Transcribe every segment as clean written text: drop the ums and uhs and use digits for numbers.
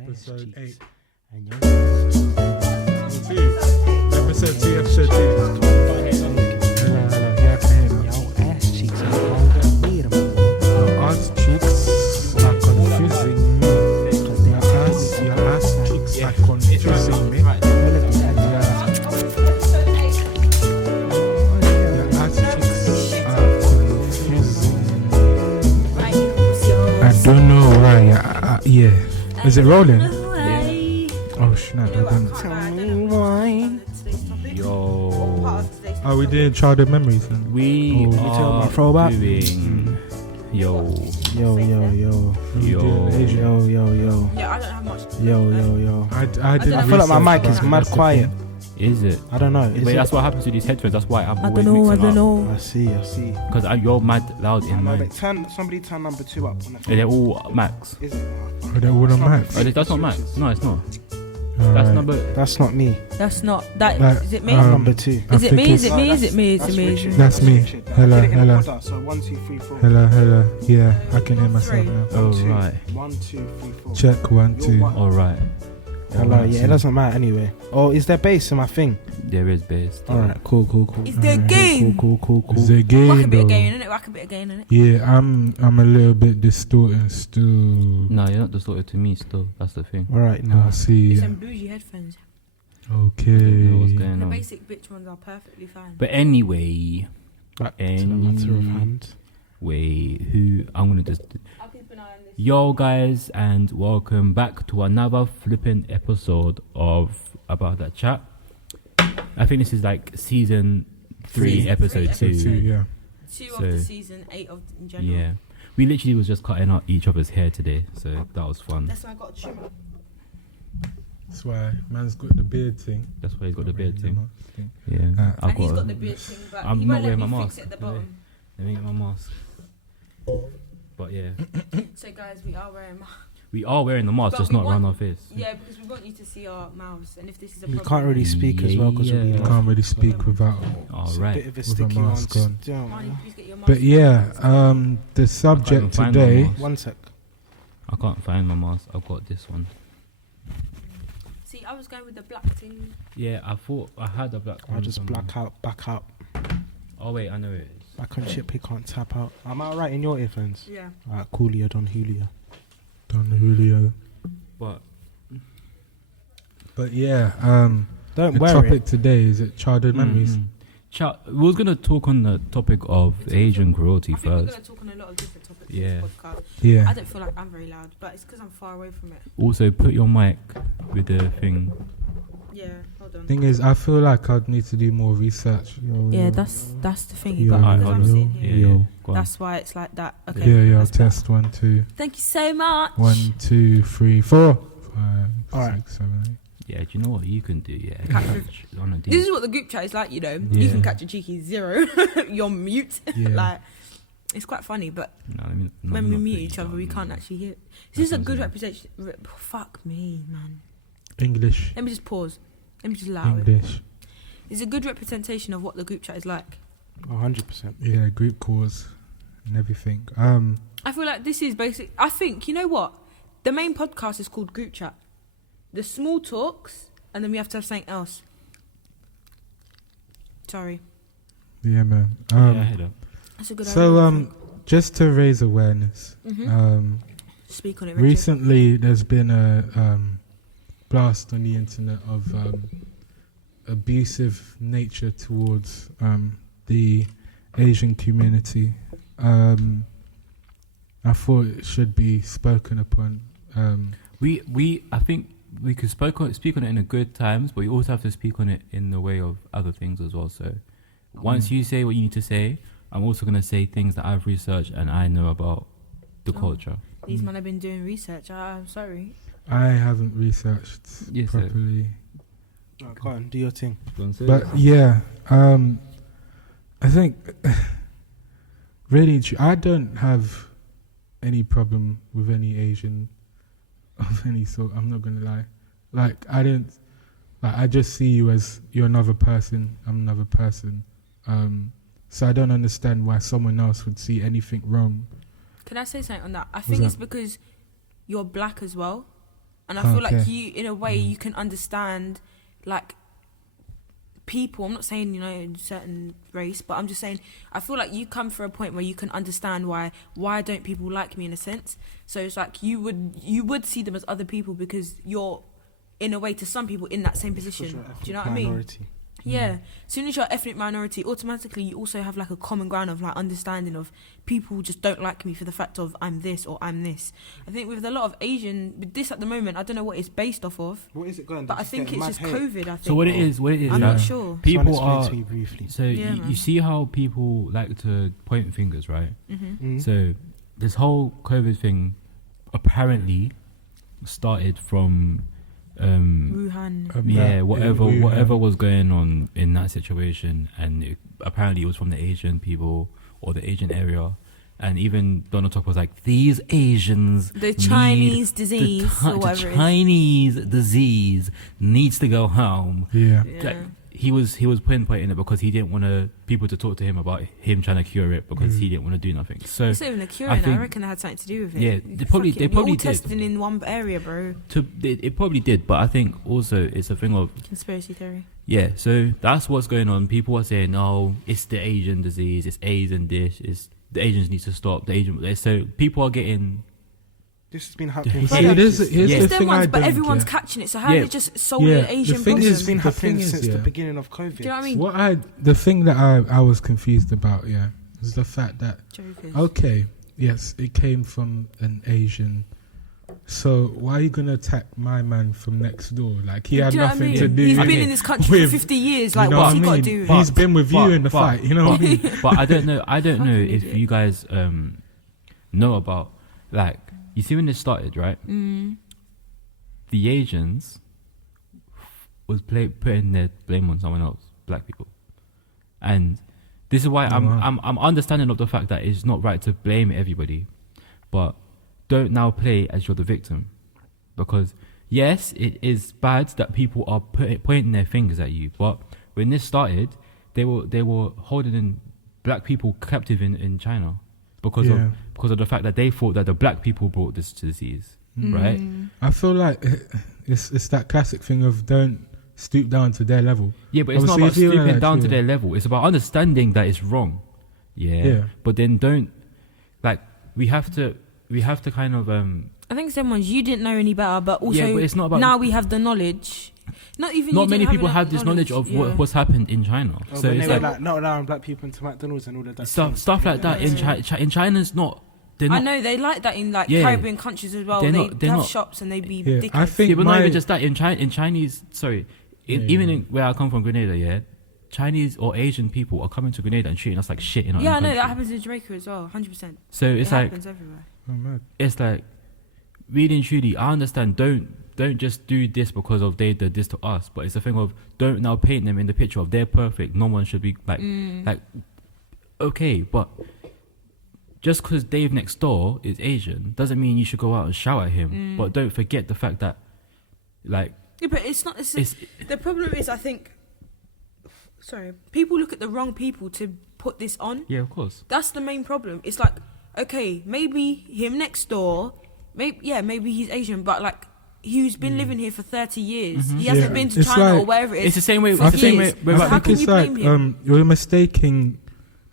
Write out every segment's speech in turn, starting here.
Episode 8. And Episode 2, episode 2. Hello. Yeah, I can hear that. your ass cheeks are longer than me. Your ass cheeks are confusing me. Your ass cheeks are confusing me. Your ass cheeks are confusing me. I don't know why. Yeah. Is it rolling? Yeah. Oh snap! I don't. Tell me why. Yo, Oh, we did childhood memories then. we Oh. are my throwback? doing yo. Yo. We Yo. did Asian. Yo. Yeah, I don't have much. Yo. I didn't. I feel like my research mic is about it, mad that's the quiet. thing. Is it? I don't know. But that's what happens to these headphones. That's why I'm I always don't mixing know. I see. Because you're mad loud in mine. Somebody turn number 2 up. They're all max. Is it? Oh, they're all on max. Oh, that's not max. No, it's not. Alright. That's number. That's not me. That's not that. Like, Is it me? Number 2. I Is it think me? Is it's- it me? Is it me? Is it me? Richard. That's me. Richard. Hello, Get it in hello. order. So 1, 2, 3, 4. Hello. Yeah, I can hear myself Three. now. Oh, 1, 2. right. 1, 2, 3, 4. Check 1, 2. All right. Hello. Yeah, it doesn't matter anyway. Oh, is there bass in my thing? There is bass. Alright, cool. Is there a game? Cool. Is it Whack a game bit of though? gain in it. Whack a bit of gain in it. Yeah, I'm a little bit distorted still. No, you're not distorted to me still. That's the thing. Alright, I now. see. It's some bougie headphones. I don't know what's Okay. going The on. basic bitch ones are perfectly fine. But anyway, Back to the matter of hand. I'm gonna just. I'll keep an eye on this. Yo guys, and welcome back to another flipping episode of About That Chat. I think this is like season 3, episode So 2. 2, yeah. 2 So- of the season, 8 of in general. Yeah, we literally was just cutting out each other's hair today, so that was fun. That's why I got a trimmer. That's why man's got the beard thing. That's why he's got the beard Wearing thing. mask thing. Yeah, I've And he's a- got the beard thing, but I'm he not won't let wearing me my fix mask. it at the bottom. Let me get my mask. But yeah, So guys, we are wearing masks. we are wearing the mask, But just we not around our want- face. Yeah, because we want you to see our mouths, and if this is a We problem, can't really speak as well because Yeah. we You can't really speak without. All It's a right. bit of a With a sticky mask one on. still. Marnie, please get your mask. But yeah, the subject find my today. mask. 1 sec. I can't find my mask. I've got this one. See, I was going with the black thing. Yeah, I thought I had a black one. I'll just somewhere. back out. Oh wait, I know it is. Back on chip, he can't tap out. Am I right in your earphones? Yeah. Alright, Coolio, Don Julio. Don Julio. But yeah, Don't the wear topic it. today is it childhood memories. We was gonna talk on the topic of Asian cruelty I think we're first. going to talk on a lot of different topics Yeah. in this podcast. I Yeah. don't feel like I'm very loud, but it's because I'm far away from it. Also, put your mic with the thing. Yeah, hold on. Thing is, I feel like I'd need to do more research. Yeah, that's the thing. Yo, But Alright, because hold I'm on. sitting Yeah, here, yeah. Go on. that's why it's like that. Okay. Yeah, that's better. test 1, 2. Thank you so much. 1, 2, 3, 4, 5, Alright. 6, 7, 8. Yeah, do you know what you can do? Yeah, Catch on a This D. is what the group chat is like, you know. Yeah. You can catch a cheeky 0. You're mute. Yeah. Like, it's quite funny, but No, I mean, no, when I'm we not mute doing each that, other, we no. can't actually hear. This is a That's good what representation. Fuck me, man. English. Let me just pause. Let me just allow it. English. It's a good representation of what the group chat is like. 100%. Yeah, group calls and everything. I feel like this is basic. I think, you know what? The main podcast is called Group Chat. The small talks, and then we have to have something else. Sorry. Yeah, man. Yeah, head up. That's a good idea. So, just to raise awareness, Speak on it, Richard. recently there's been a blast on the internet of abusive nature towards the Asian community. I thought it should be spoken upon. I think we could speak on it in a good times, but you also have to speak on it in the way of other things as well. So once you say what you need to say, I'm also going to say things that I've researched and I know about the culture. These men have been doing research. I'm sorry. I haven't researched Yes, sir. properly. Go on, do your thing. But yeah, I think really I don't have any problem with any Asian of any sort. I'm not gonna lie. Like I just see you as you're another person. I'm another person. So I don't understand why someone else would see anything wrong. Can I say something on that? I think it's because you're black as well, and I feel like you, in a way, you can understand like people. I'm not saying in certain race, but I'm just saying I feel like you come for a point where you can understand why don't people like me in a sense. So it's like you would see them as other people because you're in a way to some people in that same position. Do you know what I mean? Yeah. As soon as you're ethnic minority, automatically you also have like a common ground of like understanding of people just don't like me for the fact of I'm this or I'm this. I think with a lot of Asian, with this at the moment, I don't know what it's based off of. What is it going? But I think it's just COVID. I think. So what it is, I'm not sure. People are. Briefly. So you see how people like to point fingers, right? Mm-hmm. So this whole COVID thing apparently started from. Wuhan. Whatever was going on in that situation, and apparently it was from the Asian people or the Asian area, and even Donald Trump was like, these Asians, the Chinese disease, or whatever the Chinese disease needs to go home. Like, he was pinpointing it because he didn't want people to talk to him about him trying to cure it because he didn't want to do nothing. So it's not even a curing. I reckon it had something to do with it. Yeah, they probably did. Testing in one area, bro. It probably did, but I think also it's a thing of conspiracy theory. Yeah, so that's what's going on. People are saying, "Oh, it's the Asian disease. It's AIDS and this. It's the Asians need to stop. So people are getting. This has been happening. Here's the thing ones, but everyone's catching it. So how they just solely an Asian problem? This has been happening since the beginning of COVID. Do you know what I mean? The thing that I was confused about, is the fact that yes, it came from an Asian. So why are you gonna attack my man from next door? Like he had nothing to do. He's been in this country for 50 years. Like what's he got to do with it? He's been with you in the fight. You know what I mean? But I don't know if you guys know about like. You see when this started, right? The Asians was putting their blame on someone else, black people, and this is why I'm understanding of the fact that it's not right to blame everybody, but don't now play as you're the victim, because yes, it is bad that people are pointing their fingers at you, but when this started, they were holding in black people captive in China. Because of the fact that they thought that the black people brought this disease, right? I feel like it's that classic thing of don't stoop down to their level. Yeah, but it's not about stooping down to their level. It's about understanding that it's wrong. Yeah. But then don't we have to kind of I think someone's you didn't know any better, but also but it's not about now we have the knowledge. Not many people have this knowledge of what's happened in China. So it's like not allowing black people into McDonald's and all of that stuff like that in China's not. I know they like that in Caribbean countries as well. They have shops and they be ridiculous. I think but not even just that in Chinese. Sorry, even where I come from, Grenada. Chinese or Asian people are coming to Grenada and treating us like shit. I know that happens in Jamaica as well. 100%. So it happens everywhere. Oh, mad. It's like really and truly. I understand. Don't just do this because of they did this to us, but it's a thing of don't now paint them in the picture of they're perfect. No one should be like okay, but just because Dave next door is Asian doesn't mean you should go out and shout at him. But don't forget the fact that but it's not. The problem is, I think. Sorry, people look at the wrong people to put this on. Yeah, of course. That's the main problem. It's like, okay, maybe him next door, maybe he's Asian, but like. Who's been living here for 30 years? He hasn't been to China or wherever it is. It's the same way. I think it's like you're mistaking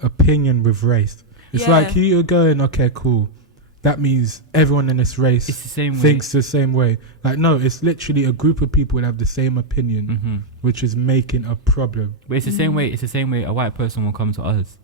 opinion with race. It's like you're going, okay, cool. That means everyone in this race thinks the same way. Like, no, it's literally a group of people that have the same opinion, which is making a problem. But it's the same way. It's the same way a white person will come to us.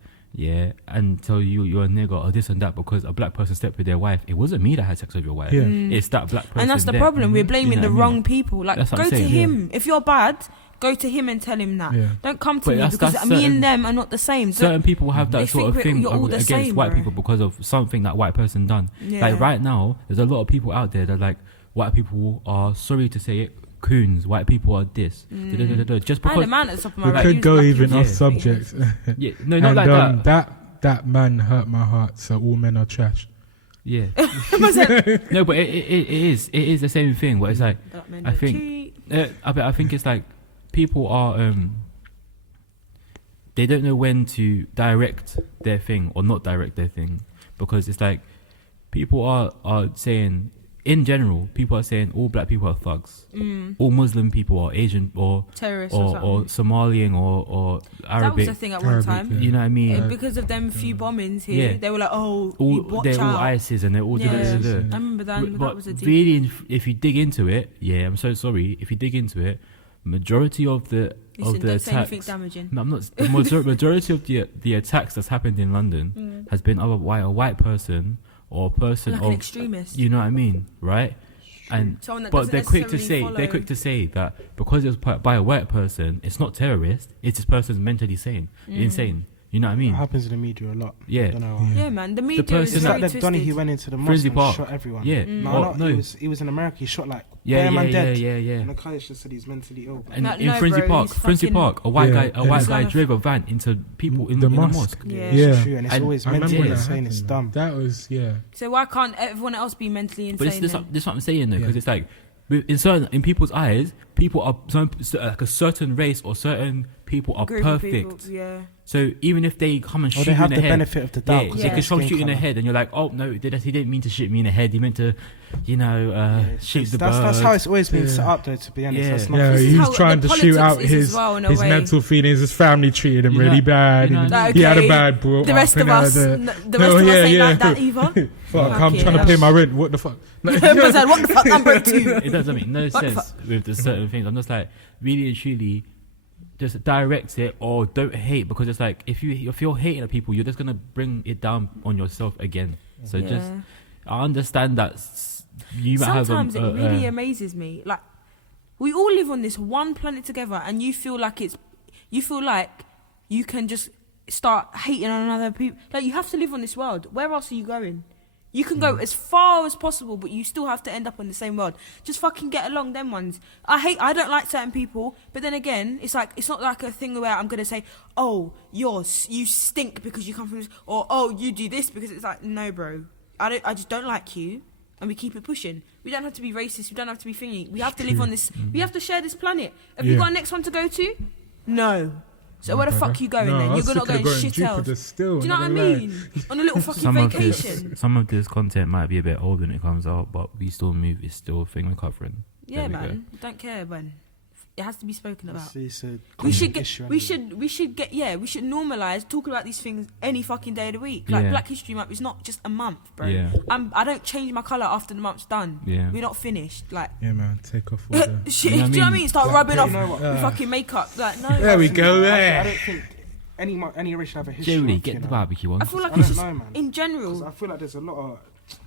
And tell you you're a nigger or this and that because a black person slept with their wife. It wasn't me that had sex with your wife. It's that black person. And that's the problem. We're blaming the wrong people. Like, go to him. If you're bad, go to him and tell him that. Don't come to me because me and them are not the same. Certain people will have that sort of thing against white people because of something that white person done. Like right now, there's a lot of people out there that like white people are sorry to say it. Coons, white people are this. Just because we could go even off subject. Not like that. That man hurt my heart. So all men are trash. Yeah. No, but it is the same thing. But it's like I think it's like people are they don't know when to direct their thing or not direct their thing, because it's like people are saying, in general, people are saying all black people are thugs, all Muslim people are Asian or terrorists or Somalian or Arabic. That was the thing at one time. Yeah. You know what I mean? Because of them few bombings here, they were like, watch they're out. all ISIS and they're all I remember that. But that was a deep. really, if you dig into it, I'm so sorry. If you dig into it, majority of the Listen, don't say anything attacks. damaging. No, I'm not. The majority of the attacks that's happened in London has been either by a white person or a person like of an extremist. You know what I mean, right? And but they're quick to say that because it was by a white person, it's not terrorist. It's this person's mentally insane. You know what I mean? It happens in the media a lot. Yeah. I don't know why. Yeah, man. The media is It's very like that Donny twisted. who went into the mosque and Park. shot everyone. Yeah. No, he was in America. He shot like Yeah. And the college just said he's mentally ill. And No, in bro, Frenzy he's Park, a white Yeah. guy drove a van into people in The the mosque. mosque. Yeah. It's true, and it's And always I remember mentally when that insane. It's happened, dumb. That was So why can't everyone else be mentally insane? But this then? is what I'm saying though, because Yeah. it's like in people's eyes, people are like a certain race or certain people are Group of perfect. people, yeah. So even if they come and shoot they you have in the the head, benefit of the doubt. 'cause they of can the come skin shoot you in the colour. head, and you're like, oh no, he didn't mean to shoot me in the head. He meant to, shoot the bird. That's how it's always been set up, though. To be honest, Yeah. that's not. yeah. This is He how was trying the to shoot out politics is his as well, in a his way. mental feelings. His family treated him You really know- bad. you know- and Like, he had a okay, bad bro. The rest of us, ain't like that either. Fuck, I'm Fucking trying to hell. pay my rent. What the fuck? What the fuck? I'm broke too. It doesn't make no What the sense with the certain things. I'm just like, really and truly, just direct it or don't hate, because it's like if you're hating at people, you're just gonna bring it down on yourself again. So just I understand that you might have Sometimes it really amazes me. Like, we all live on this one planet together, and you feel like you can just start hating on other people. Like, you have to live on this world. Where else are you going? You can go as far as possible, but you still have to end up on the same world. Just fucking get along, them ones. I don't like certain people, but then again, it's like, it's not like a thing where I'm gonna say, oh, you stink because you come from this, or oh, you do this, because it's like, no, bro, I just don't like you, and we keep it pushing. We don't have to be racist. We don't have to be thingy. We have to live on this. We have to share this planet. Have you got a next one to go to? No. So where the fuck you going then? You're not going shit else. Do you know what I mean? On a little fucking vacation. Some of this content might be a bit old when it comes out, but we still move. It's still a thing we're covering. Yeah, man. Don't care, man. It has to be spoken about. We should normalize talking about these things any fucking day of the week. Like, Black History Month is not just a month, bro. Yeah. I don't change my colour after the month's done. Yeah. We're not finished. Like, Yeah, man. Take off all the. shit. You know what I Do you know what I mean? mean? Start Like, rubbing you off know what? fucking makeup. Like, no. There we go. I don't think any race should have a history. Generally, month, get you the know. barbecue on. I feel like I it's don't just know, man. in 'Cause general. I feel like there's a lot of.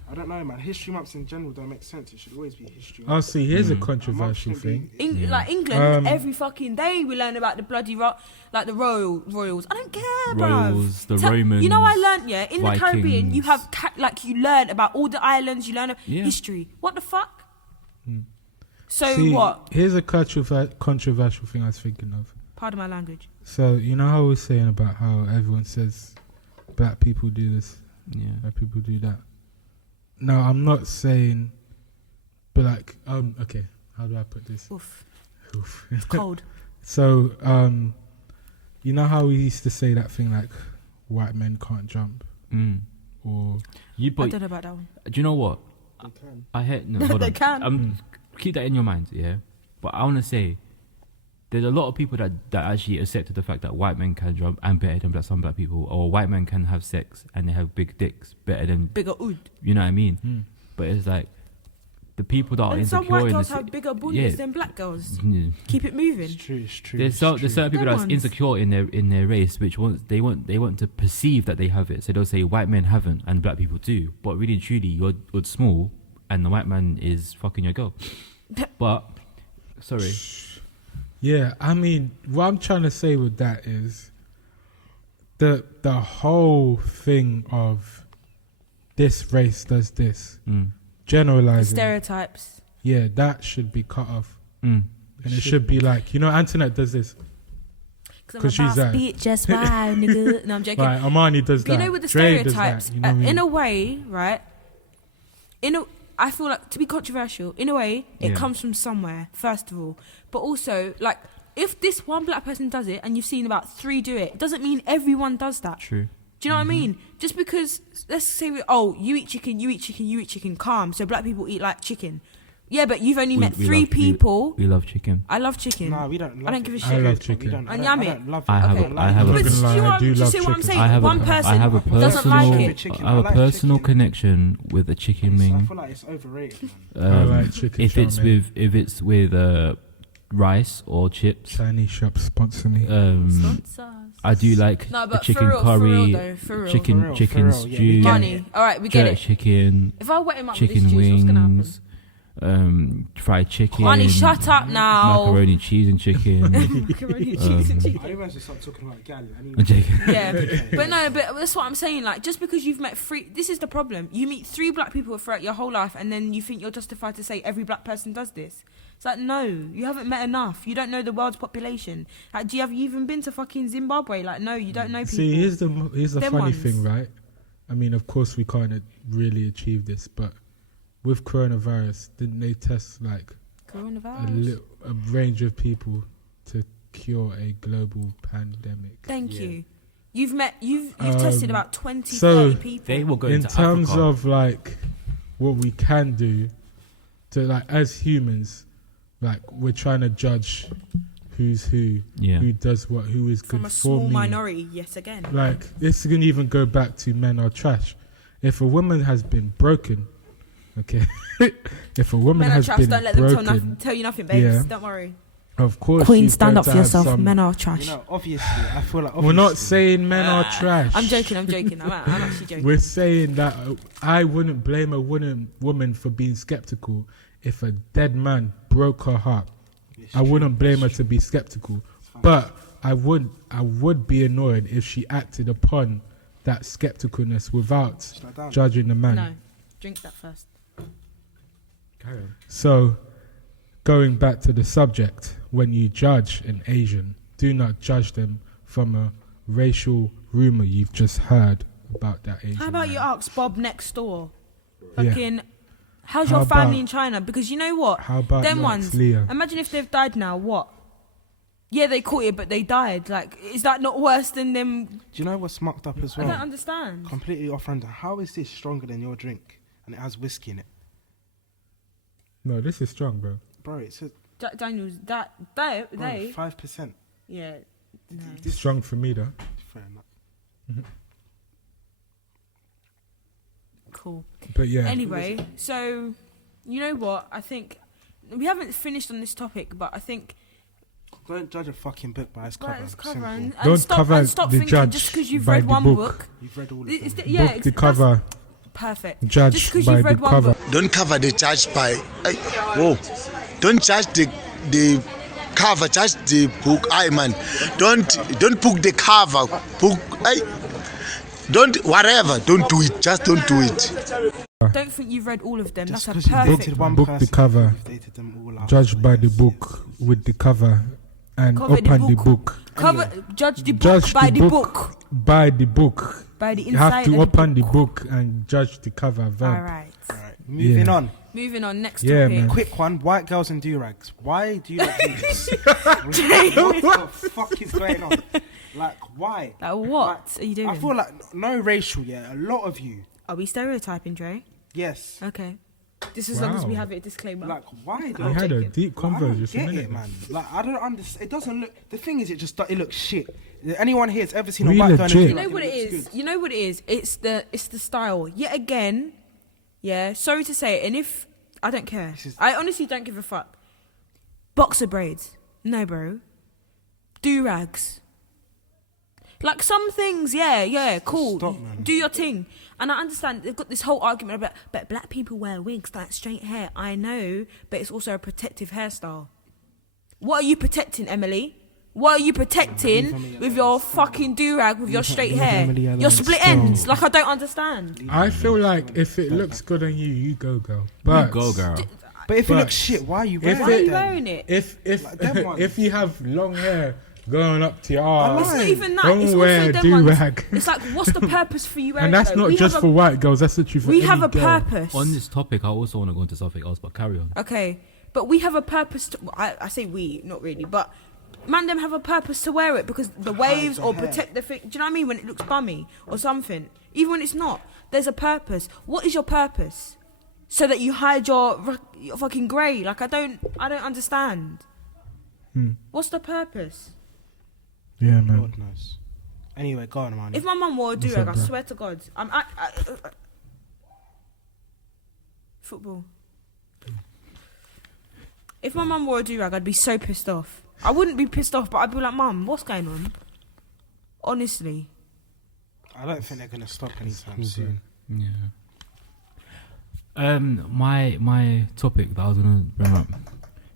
I don't know, man. History months in general don't make sense. It should always be history. Oh, see, here's a A month controversial shouldn't thing. be- Like England, every fucking day we learn about the bloody like the royals. I don't care, bro. Royals, the Romans. You know, I learned in the Caribbean, you Vikings. have you learn about all the islands. You learn history. What the fuck? So See, what? Here's a controversial thing I was thinking of. Pardon my language. So you know how we're saying about how everyone says black people do this, black people do that. No, I'm not saying black. Okay, how do I put this? Oof. Oof. It's cold. So, you know how we used to say that thing like white men can't jump, or I don't know about that one. Do you know what? They can. I heard no. Hold They on. can. Keep that in your mind, yeah. But I want to say, there's a lot of people that actually accepted the fact that white men can jump and better than some black people, or white men can have sex and they have big dicks better than Bigger ood. you know what I mean. But it's like the people that are And some insecure white in girls this. have bigger booties than black girls. Keep it moving. It's true. It's true. There's certain people Them that's ones. insecure in their race, which they want to perceive that they have it. So they'll say white men haven't and black people do, but really and truly you're small and the white man is fucking your girl. But sorry. yeah. I mean, what I'm trying to say with that is the whole thing of this race does this, generalizing, Stereotypes. yeah, that should be cut off, and it should be like, you know, Antoinette does this. Because she's that. Just why, nigga. No, I'm joking. Right, Armani does that. You know, with the Dre does stereotypes, that, you know what I mean? in a way, right? I feel like, to be controversial, in a way, it comes from somewhere, first of all. But also, like, if this one black person does it and you've seen about 3 do it, it doesn't mean everyone does that. True. Do you know what I mean? Just because, let's say, you eat chicken, calm, so black people eat like chicken. Yeah, but you've only met 3 people. We love chicken. I love chicken. No, we don't. I don't give a shit. I love chicken. And yam it. I don't love it. I have I do love see what I'm chicken. saying? I have One a, person I have a doesn't like personal, it. I have a like personal chicken. connection with a chicken I wing. feel like it's overrated. I like chicken If it's chow mein. with rice or chips, Chinese shop sponsor me. I do like No, a but chicken for real, curry, though, for real. chicken For real, yeah, stew, we get Money. All right, we get jerk it. chicken, If I wet him up with this chicken juice, what's gonna happen? wings, fried chicken. Honey, shut up now. Macaroni, cheese and chicken. Macaroni, cheese and chicken. I even have to start talking about gal. I'm joking. Yeah, but no, but that's what I'm saying. Like, just because you've met 3, this is the problem. You meet 3 black people throughout your whole life, and then you think you're justified to say every black person does this. It's like, no, you haven't met enough. You don't know the world's population. Like, have you even been to fucking Zimbabwe? Like, no, you don't know people. See, here's the Them funny ones. thing, right? I mean, of course, we can't really achieve this, but with coronavirus, didn't they test like Coronavirus. a range of people to cure a global pandemic? Thank you. You've tested about 20, so 30 people. They will go in into terms Africa. of like what we can do to, like, as humans, like, we're trying to judge who's who does what, who is good from a for small me. minority, yet again. Like, this can even go back to men are trash. If a woman has been broken, okay, if a woman Men are has trash. been Don't let them broken, tell you nothing, babes. yeah. Don't worry. of course, Queen, she's stand going up to for have yourself. some- Men are trash. You know, obviously, I feel like We're not obviously- saying men are trash. I'm joking. I'm actually joking. We're saying that I wouldn't blame a woman for being skeptical if a dead man broke her heart. It's I true, wouldn't blame her it's to true. be skeptical, It's fine. but I would be annoyed if she acted upon that skepticalness without Slow down. judging the man. No, drink that first. Carry on. So, going back to the subject, when you judge an Asian, do not judge them from a racial rumor you've just heard about that Asian. How about you man. ask Bob next door? Yeah. Fucking, how's How your family about- in China? Because you know what? How about Them you ask ones. Leah? Imagine if they've died now. What? Yeah, they caught it, but they died. Like, is that not worse than them? Do you know what's mucked up as I don't well? understand. Completely off random. How is this stronger than your drink? And it has whiskey in it. No, this is strong, bro. Bro, it's a Daniels, they, 5%. yeah. No. This Strong for me, though. fair enough. Cool. But yeah, Anyway, so you know what? I think we haven't finished on this topic, but I think Don't judge a fucking book by its cover. it's cover Simple. and Don't stop, cover and stop the thinking judge just because you've by read the one book. book. You've read all of Is them. the- yeah, book the that's cover, perfect. judge Just 'cause by you've the read one cover. book. Don't cover the judge by. Don't judge the cover. Judge the book. Man. Don't book the cover. Book. Don't whatever. Don't do it. Just don't do it. Don't think you've read all of them. Just That's a because you've perfect dated one Book the person, cover. you've dated them all out. Judge by the book with the cover and Cover the open the book. book. cover. Judge the book Judge by the the book. book. By the book. By the You have inside to of open the the book and judge the cover. All Verb. right. Right. Moving Yeah. on. Moving on. Next Yeah, topic. man. Quick one. White girls and do-rags. Why do you not do this? What the fuck is going on? Like, why? Like, what are you doing? I feel like no racial, yeah. A lot of you. Are we stereotyping, Dre? Yes. Okay. Just as long as we Wow. have it disclaimer. Like, why do We had a joking. deep Like, I convo don't just a get minute. it, man. Like, I don't understand. It doesn't look. The thing is, it looks shit. Anyone here has ever seen We a white girl? legit. You know what it is? You know what it is? It's the style. Yet again, yeah, sorry to say it, and if I don't care. This is- I honestly don't give a fuck. Boxer braids. No, bro. Do-rags. Like some things, yeah, cool. Stop, man. Do your thing. And I understand they've got this whole argument about, but black people wear wigs, like straight hair. I know, but it's also a protective hairstyle. What are you protecting, Emily? What are you protecting with your fucking do-rag with your straight hair? Emily alone. Your split ends. Like, I don't understand. I feel like if it looks good on you, you go, girl. But You go, girl. But if it But looks shit, why are you if wearing Why are it? you then? wearing it? if Like them ones. if you have long hair going up to your arse. It's not even that. Don't It's wear also a them ones. do-rag. It's like, what's the purpose for you wearing And that's it? not just for white girls. That's literally for We any have a girl. purpose. On this topic, I also want to go into something else, but carry on. Okay, but we have a purpose to. I say we, not really, but man, them have a purpose to wear it because the waves or protect the thing. Do you know what I mean? When it looks bummy or something, even when it's not, there's a purpose. What is your purpose? So that you hide your fucking grey? Like I don't understand. What's the purpose? Yeah, man. God knows. Anyway, go on, man. If my mum wore a do-rag, I swear to God, football. If my mum wore a do-rag, I'd be so pissed off. I wouldn't be pissed off, but I'd be like, Mum, what's going on? Honestly. I don't think they're gonna stop anytime soon. Yeah. My topic that I was gonna bring up.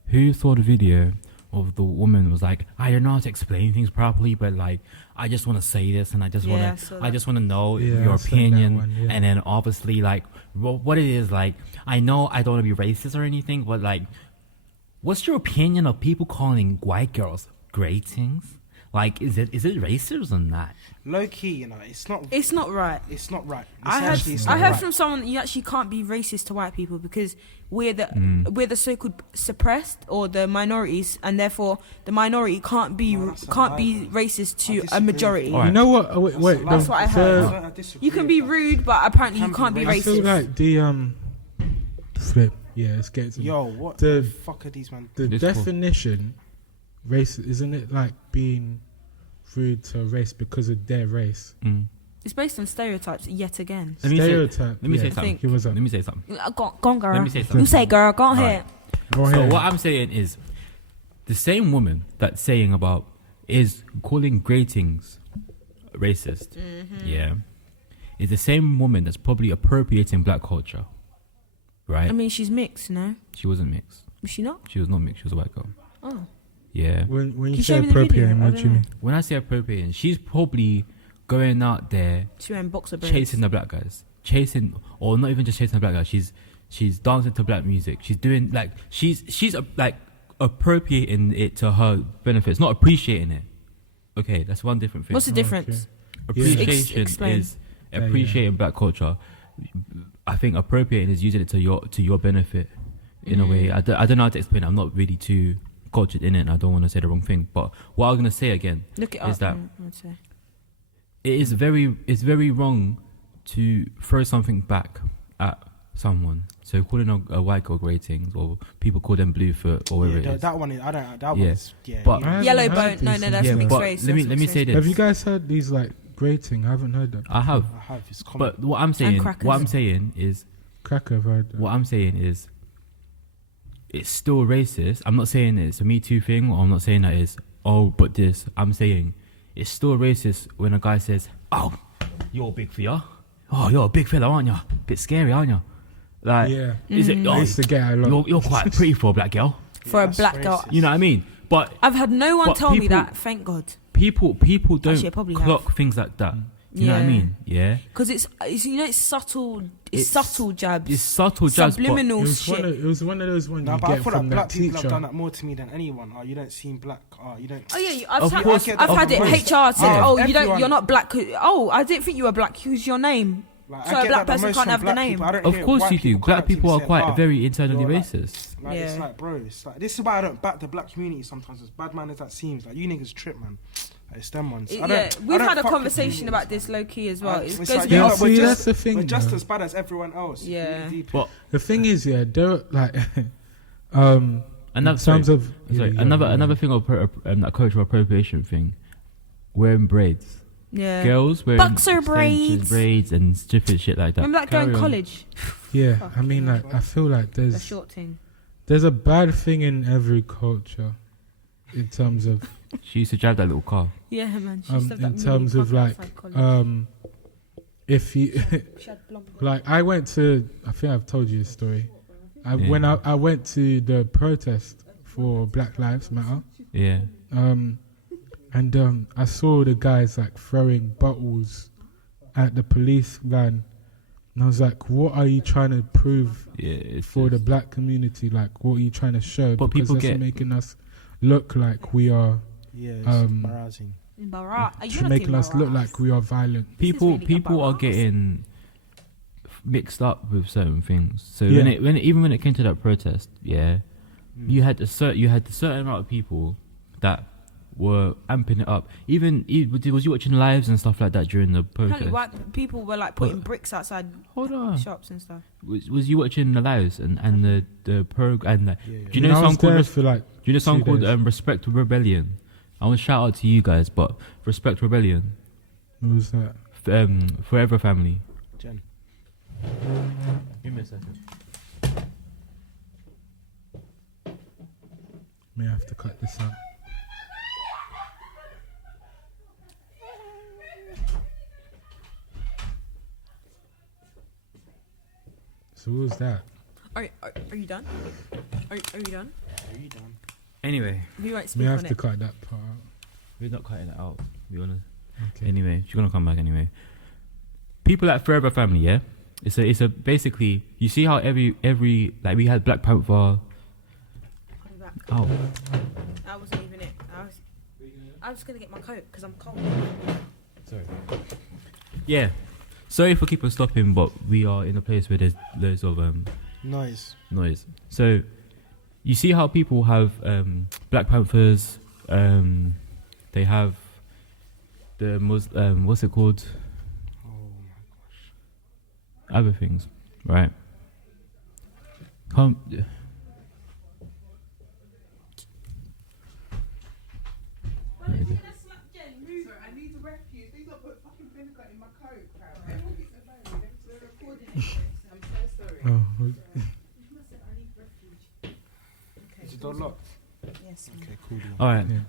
Who saw the video of the woman was like, I don't know how to explain things properly, but like I just want to say this and I just want to know your opinion. And then obviously like what it is, like I know I don't want to be racist or anything, but like what's your opinion of people calling white girls gratings? Like, is it racist or not? Low key, you know, it's not right. It's not right. I heard from someone that you actually can't be racist to white people because we're the so-called suppressed or the minorities, and therefore the minority can't be racist to a majority. Right. You know what? Wait, that's what I heard. You can be rude, but apparently you can't be racist. I feel like the flip. Yeah, it's getting to Yo, what the fuck are these man? The definition, race, isn't it like being rude to a race because of their race? It's based on stereotypes yet again. Stereotype. Let me say something. Let me say something. Go on, girl. Let me say something. You say, girl. Go ahead. Go ahead. So what I'm saying is, the same woman that's saying about is calling gratings racist. Yeah, is the same woman that's probably appropriating black culture. Right. I mean, she's mixed, no? She wasn't mixed. Was she not? She was not mixed. She was a white girl. Oh. Yeah. When you say appropriating, what do you mean? When I say appropriating, she's probably going out there, she's wearing boxer briefs, chasing the black guys, or not even just chasing the black guys. She's dancing to black music. She's doing like she's like appropriating it to her benefits, not appreciating it. Okay, that's one different thing. What's the difference? Okay. Appreciation is appreciating black culture. I think appropriating is using it to your benefit in a way. I don't know how to explain it. I'm not really too cultured in it and I don't want to say the wrong thing. But what I was going to say again is that it's very wrong to throw something back at someone. So calling a white girl gratings, or people call them bluefoot or whatever it is. That one is, I don't, that one's, But yellow bone, no, that's mixed race. Let me say this. Have you guys heard these like grating? I haven't heard that. I have. It's common. But what I'm saying is cracker. I've heard that. What I'm saying is it's still racist. I'm not saying it's a Me Too thing, or I'm not saying that it's but this. I'm saying it's still racist when a guy says, "Oh, you're a big fella. Oh, you're a big fella, aren't you? Bit scary, aren't you?" Like, is it? I used to get a lot. You're quite pretty for a black girl. For a black girl, you know what I mean? But I've had no one tell me that. Thank God. People don't clock things like that. You know what I mean? Yeah. Because it's subtle. It's subtle jabs. It's subtle jabs. Subliminal shit. It was one of those ones you but get I feel from like black that people teacher. have done that more to me than anyone. Oh, you don't seem black. Oh, you don't. Oh yeah, I've had it. HR said, "Oh, everyone, you're not black." Oh, I didn't think you were black. Who's your name? Like, so a black person can't have the name. Of course you do. Black people are quite very internally racist. Like, it's like, bro, it's like, this is why I don't back the black community sometimes, as bad man as that seems. Like, you niggas trip, man. Like, it's them ones. We've had a conversation about this low key as well. That's the thing. We're just as bad as everyone else. Yeah. But the thing is, they're like, another thing of that cultural appropriation thing, wearing braids. Yeah. Girls wearing boxer braids and stupid shit like that. Remember that going college? Yeah, I mean, like, I feel like there's a short thing. There's a bad thing in every culture, in terms of. She used to drive that little car. Yeah, man. She said that in terms of like, if you, like, I went to. I think I've told you this story. When I went to the protest for Black Lives Matter. Yeah. And I saw the guys like throwing bottles at the police van, and I was like, "What are you trying to prove for the black community? Like, what are you trying to show?" But because people that's making us look like we are Yeah, it's embarrassing. Making us look like we are violent. People are getting mixed up with certain things. So even when it came to that protest, you had a certain amount of people that were amping it up. Was you watching lives and stuff like that during the protest? White people were like putting bricks outside shops and stuff. Was you watching the lives and the program? And do you know I song was called Respect Rebellion? I want to shout out to you guys, but Respect Rebellion. What was that? Forever Family. Jen. Give me a second. May have to cut this out. So what was that? Are you done? Are you done? Are you done? Anyway, We won't May speak I on have it. to cut that part out. we're not cutting it out, to be honest. Okay. Anyway, she's gonna come back anyway. People at Forever Family, yeah. It's a basically. You see how every like we had Black Panther. I'll be back. Oh, That wasn't even it. I was gonna get my coat because I'm cold. sorry. Yeah. Sorry for keeping stopping, but we are in a place where there's loads of Noise. So, you see how people have Black Panthers. They have the what's it called? Oh my gosh. Other things, right? Come. I need a refuge. These are put fucking vinegar in my coat, crap. Everyone gets a phone. They're recording it. I'm so sorry. Oh, I need refuge. Is the door locked? Yes. Okay, cool. All right. yeah.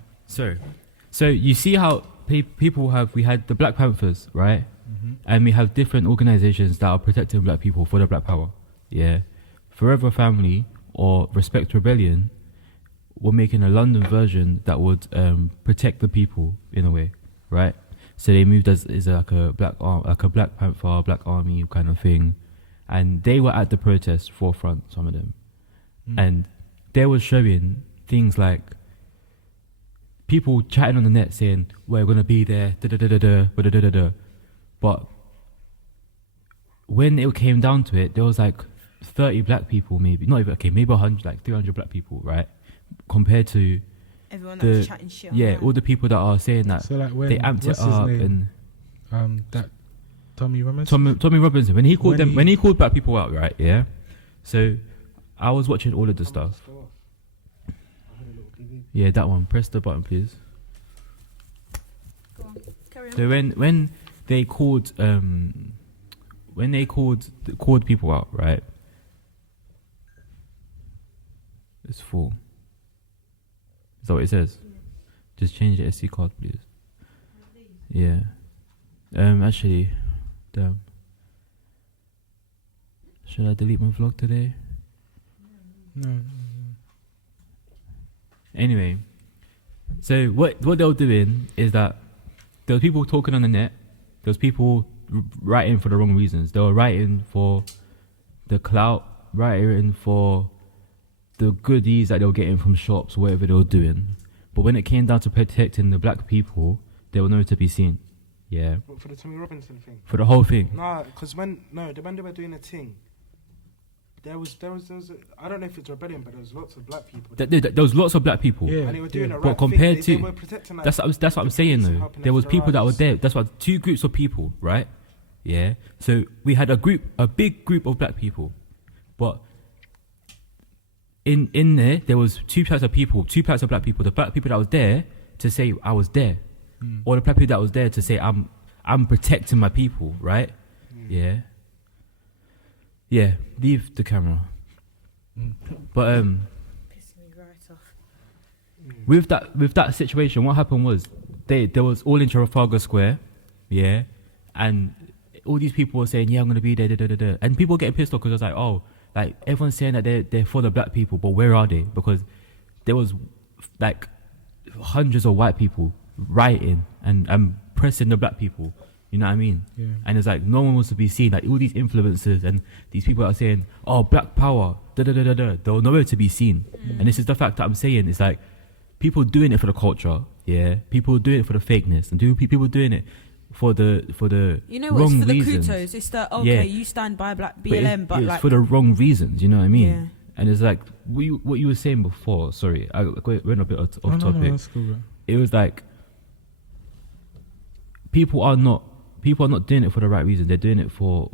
So you see how people have. We had the Black Panthers, right? Mm-hmm. And we have different organizations that are protecting Black people for the Black Power. Yeah, Forever Family or Respect Rebellion were making a London version that would protect the people in a way, right? So they moved as like a Black Panther, Black Army kind of thing, and they were at the protest forefront. Some of them, and they were showing things like people chatting on the net saying we're gonna be there, but when it came down to it, there was like 30 black people, maybe 100, like 300 black people, right? Compared to Everyone that's chatting shit. all the people that are saying that So like when they amped what's it his up name? That Tommy Robinson. Tommy Robinson when he called When when he called black people out, right? Yeah. So I was watching all of the stuff. Yeah, that one. Press the button, please. Go on. Carry on. So when they called called people out, right? It's full. Is that what it says? Yeah. Just change the SD card, please. Yeah. Actually, damn. Should I delete my vlog today? No. Anyway, so what they were doing is that there was people talking on the net. There was people writing for the wrong reasons. They were writing for the clout, writing for the goodies that they were getting from shops, whatever they were doing. But when it came down to protecting the black people, they were nowhere to be seen. Yeah. For the Tommy Robinson thing? For the whole thing. Nah, because when they were doing a thing, there was I don't know if it's rebellion, but there was lots of black people. There was lots of black people. Yeah. And they were doing a But right compared thing. to They were protecting, like, that's what I'm saying police, though. helping There them was with people that were riots. there. That's what two groups of people, right? Yeah. So we had a big group of black people, but in there was two types of black people. The black people that was there to say I was there, or the black people that was there to say I'm protecting my people, right? Yeah. Yeah. Leave the camera. But Pissing me right off. with that situation, what happened was there was all in Trafalgar Square, yeah, and all these people were saying, yeah, I'm gonna be there, and people were getting pissed off because it was like, oh, like everyone's saying that they're for the black people, but where are they? Because there was like hundreds of white people writing and pressing the black people. You know what I mean? Yeah. And it's like no one wants to be seen. Like all these influencers and these people are saying, "Oh, black power." They're nowhere to be seen. And this is the fact that I'm saying. It's like people doing it for the culture. Yeah, people do it for the fakeness, and people doing it for the you know what, wrong it's for reasons. the kutos. It's the you stand by black BLM, but it's like for the wrong reasons. You know what I mean? Yeah. And it's like what you were saying before. Sorry, I went a bit off topic. No, that's cool, bro. It was like people are not doing it for the right reasons. They're doing it for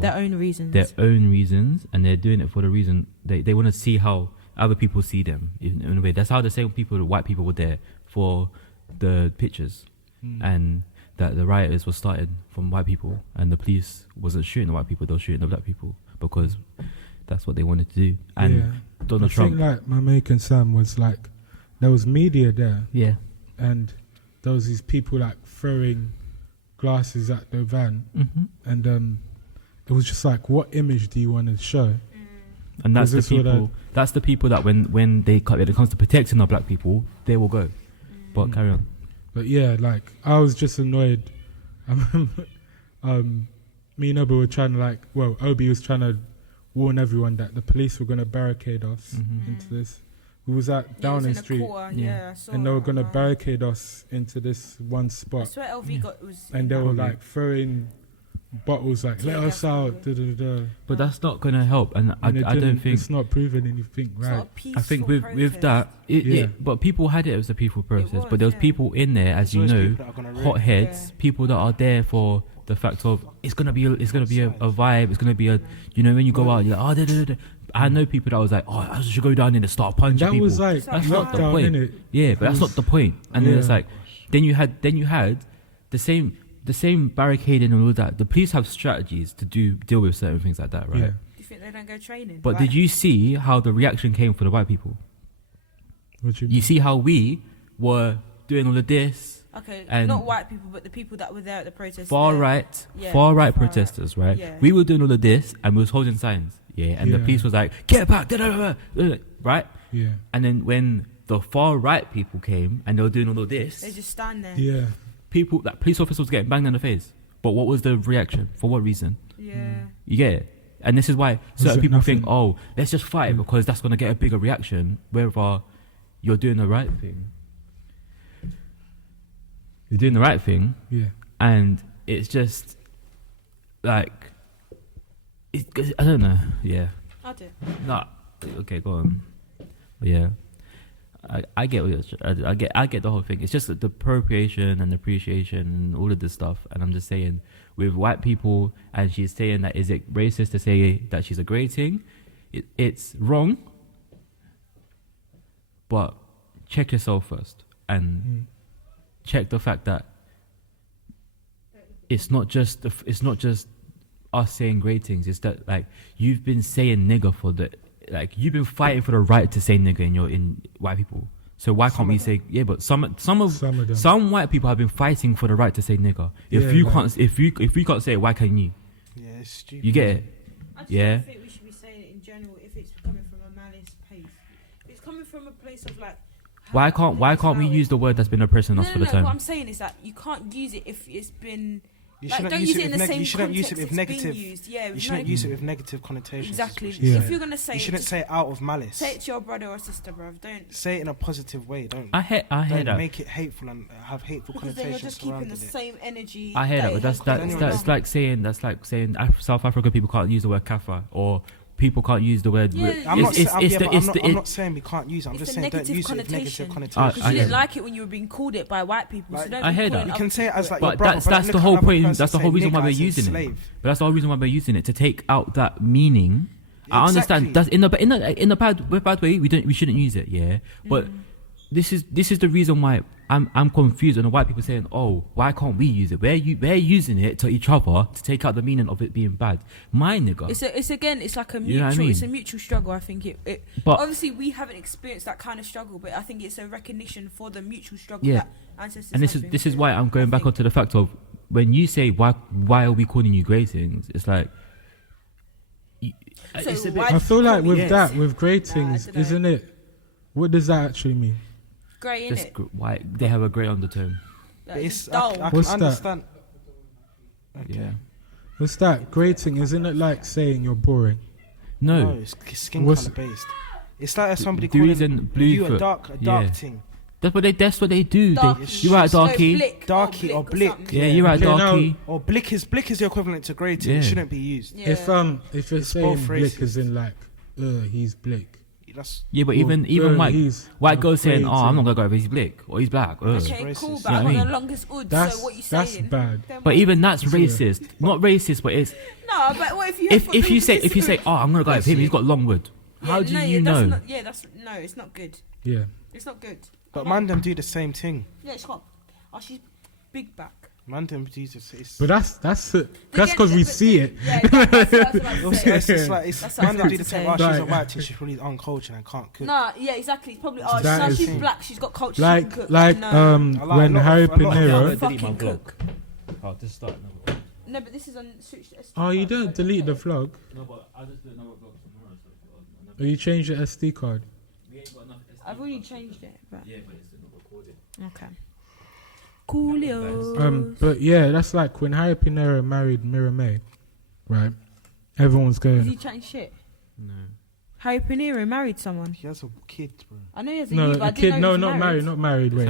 their own reasons. And they're doing it for the reason they want to see how other people see them in a way. That's how the same people, the white people, were there for the pictures, and that the rioters were started from white people, and the police wasn't shooting the white people; they were shooting the black people because that's what they wanted to do. And Donald Trump. I think like my main concern was like there was media there, and there was these people like throwing glasses at the van, and it was just like, what image do you want to show? And that's the people. That's the people that when it comes to protecting our black people, they will go. But carry on. But yeah, like I was just annoyed. Me and Obi were trying to Obi was trying to warn everyone that the police were going to barricade us into this. We was at Downing Street, and they were going to barricade us into this one spot. That's where 𝘊𝘰𝘰𝘯 was. And they were like throwing bottles like, let us out. But that's not going to help, and I don't think it's not proving anything, right? I think with that, but people had it as a peaceful protest. But there was people in there, as you know, hotheads, people that are there for the fact of it's gonna be a vibe. It's gonna be a, when you go out, you're like, I know people that was like, I should go down in and start punching people. Was like that's not the point. Innit? Yeah, but that's not the point. And then it's like, then you had the same barricading and all that. The police have strategies to deal with certain things like that, right? Do you think they don't go training? But did you see how the reaction came for the white people? What do you mean? You see how we were doing all of this. Okay, and not white people, but the people that were there at the protest. Far right protesters, right? Yeah. We were doing all of this and we was holding signs, and the police was like, get back, right? Yeah. And then when the far right people came and they were doing all of this, they just stand there. Yeah. People, that police officers was getting banged in the face. But what was the reaction? For what reason? Yeah. You get it? And this is why certain people think, let's just fight because that's going to get a bigger reaction, whether you're doing the right thing. You're doing the right thing. Yeah. And it's just like, I don't know. Yeah. I do. No. Okay, go on. But yeah. I get I get the whole thing. It's just the appropriation and appreciation and all of this stuff. And I'm just saying, with white people, and she's saying that, is it racist to say that she's a great thing? It's wrong. But check yourself first and check the fact that it's not just us saying great things. It's that like you've been saying nigger for the. Like you've been fighting for the right to say nigger in white people. So why can't we say but some white people have been fighting for the right to say nigger. If you can't say it, why can you? Yeah, it's stupid. You get it? I just think we should be saying it in general if it's coming from a malice place. If it's coming from a place of like why can't we use the word that's been oppressing us for the time? What I'm saying is that you can't use it if it's been. You like, shouldn't use it in the same context it's negative. Used. Yeah, you shouldn't use it with negative connotations. Exactly. Yeah. If you're gonna say, you shouldn't say it out of malice. Say it to your brother or sister, bro. Don't say it in a positive way. Don't. I hear that. Make it hateful and have hateful because connotations. Then you're just keeping the same energy. I hear that, but that's like saying South African people can't use the word kaffa or. People can't use the word. Yeah, I'm not saying we can't use it. I'm just saying don't use it with negative connotations. Because you didn't like it when you were being called it by white people. Like, so don't I hear that. You can say it as like. But that's the whole point. That's the whole reason why we're using it. But that's the whole reason why we're using it to take out that meaning. I understand. That's in a bad way. We shouldn't use it. Yeah, but. This is the reason why I'm confused and the white people saying, why can't we use it? We're using it to each other to take out the meaning of it being bad. My nigga. It's like a mutual. It's a mutual struggle. I think but obviously we haven't experienced that kind of struggle, but I think it's a recognition for the mutual struggle that ancestors. And this is why I'm going back onto the fact of when you say why are we calling you great things? It's like. I feel like with great things, isn't it? What does that actually mean? Grey, innit? Why they have a grey undertone. It's dull. I can understand. Okay. Yeah. What's that? Grating, isn't it like saying you're boring? No, it's skin colour based. It's like somebody calling you a dark thing. That's what they do. Darkie. You're right, No, Darkie. Blick. Darkie or Blick. something. Yeah, you're right, Okay, Darkie. Or Blick is the equivalent to grade 2. Yeah. It shouldn't be used. Yeah. If you're saying both Blick racist. as in like, he's Blick. That's Yeah, but Or, even he's white girls saying, afraid "Oh, I'm to- not gonna go if he's black or he's black." Ugh. Okay, Racist. cool, You but know I'm what I on mean? the longest wood, That's so what you that's saying? bad. Then But what? even that's Yeah. racist. Not racist, but it's No, but what if you have got if you people say disagree? "Oh, I'm gonna go with him," he's got long wood. How do you know? Not, no, it's not good. Yeah. It's not good. But man, them do the same thing. Yeah, it's got. Oh, she's big back. Man, them do the same. But that's because we see it. Yeah, that's what I was about to Also, say. it's just like That's what I man, was them do about the to same. say. Oh, she's a Like- white teacher. She's probably uncultured and can't cook. No, yeah, exactly. It's probably That now is- she's black. She's got culture. she Like can cook. like No. I like when a lot Harry of- a lot of- Pinero. Fucking cook. Oh, just start another. No, but this is on switch. to SD Oh, you card, so I don't delete the care. vlog. No, but I just do another vlog tomorrow. Or you change the SD card. We ain't got enough. I've already changed it. But Yeah, but it's not recorded. okay. Coolio. But yeah, that's like when Harry Pinero married Mira May, right? Everyone's Is he going. chatting shit? No. Harry Pinero married someone. He has a kid, bro. I know he has a No, youth, but I a didn't kid. know No, he was not married. Not married. He Wait.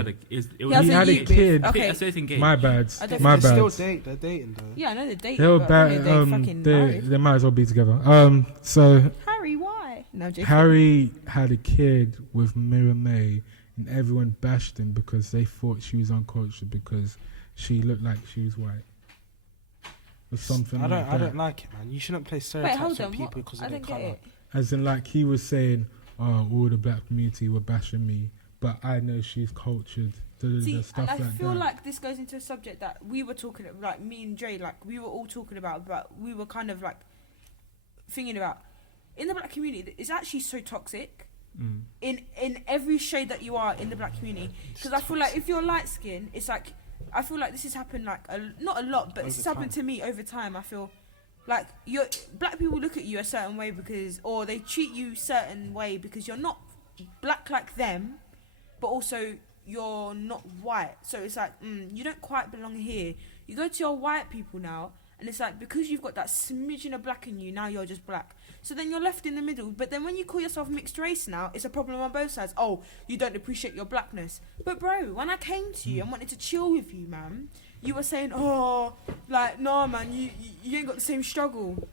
has He a had a youth. kid. Okay. So it's engaged. My bad. I don't My think They're bad. still they're dating though. Yeah, I know they're dating. They were but I don't bad. know they fucking married. They might as well be together. So Harry, why? No, joking. Harry had a kid with Mira May, and everyone bashed him because they thought she was uncultured because she looked like she was white. Or something I like that. don't like it, man. You shouldn't play Wait, stereotypes hold on on. people What? because I of their don't get color. it. As in, like, he was saying, oh, all the black community were bashing me, but I know she's cultured. See, Stuff and I like feel that. like this goes into a subject that we were talking about, like me and Dre, like we were all talking about, but we were kind of like thinking about in the black community. It's actually so toxic in every shade that you are in the black community. Because I feel like if you're light skinned, it's like I feel like this has happened like not a lot, but it's happened to me over time. I feel like black people look at you a certain way or they treat you certain way because you're not black like them, but also you're not white. So it's like you don't quite belong here. You go to your white people now, and it's like because you've got that smidgen of black in you, now you're just black. So then you're left in the middle. But then when you call yourself mixed race now, it's a problem on both sides. Oh, you don't appreciate your blackness. But bro, when I came to you and wanted to chill with you, man, you were saying, oh, like, nah, man, you ain't got the same struggle.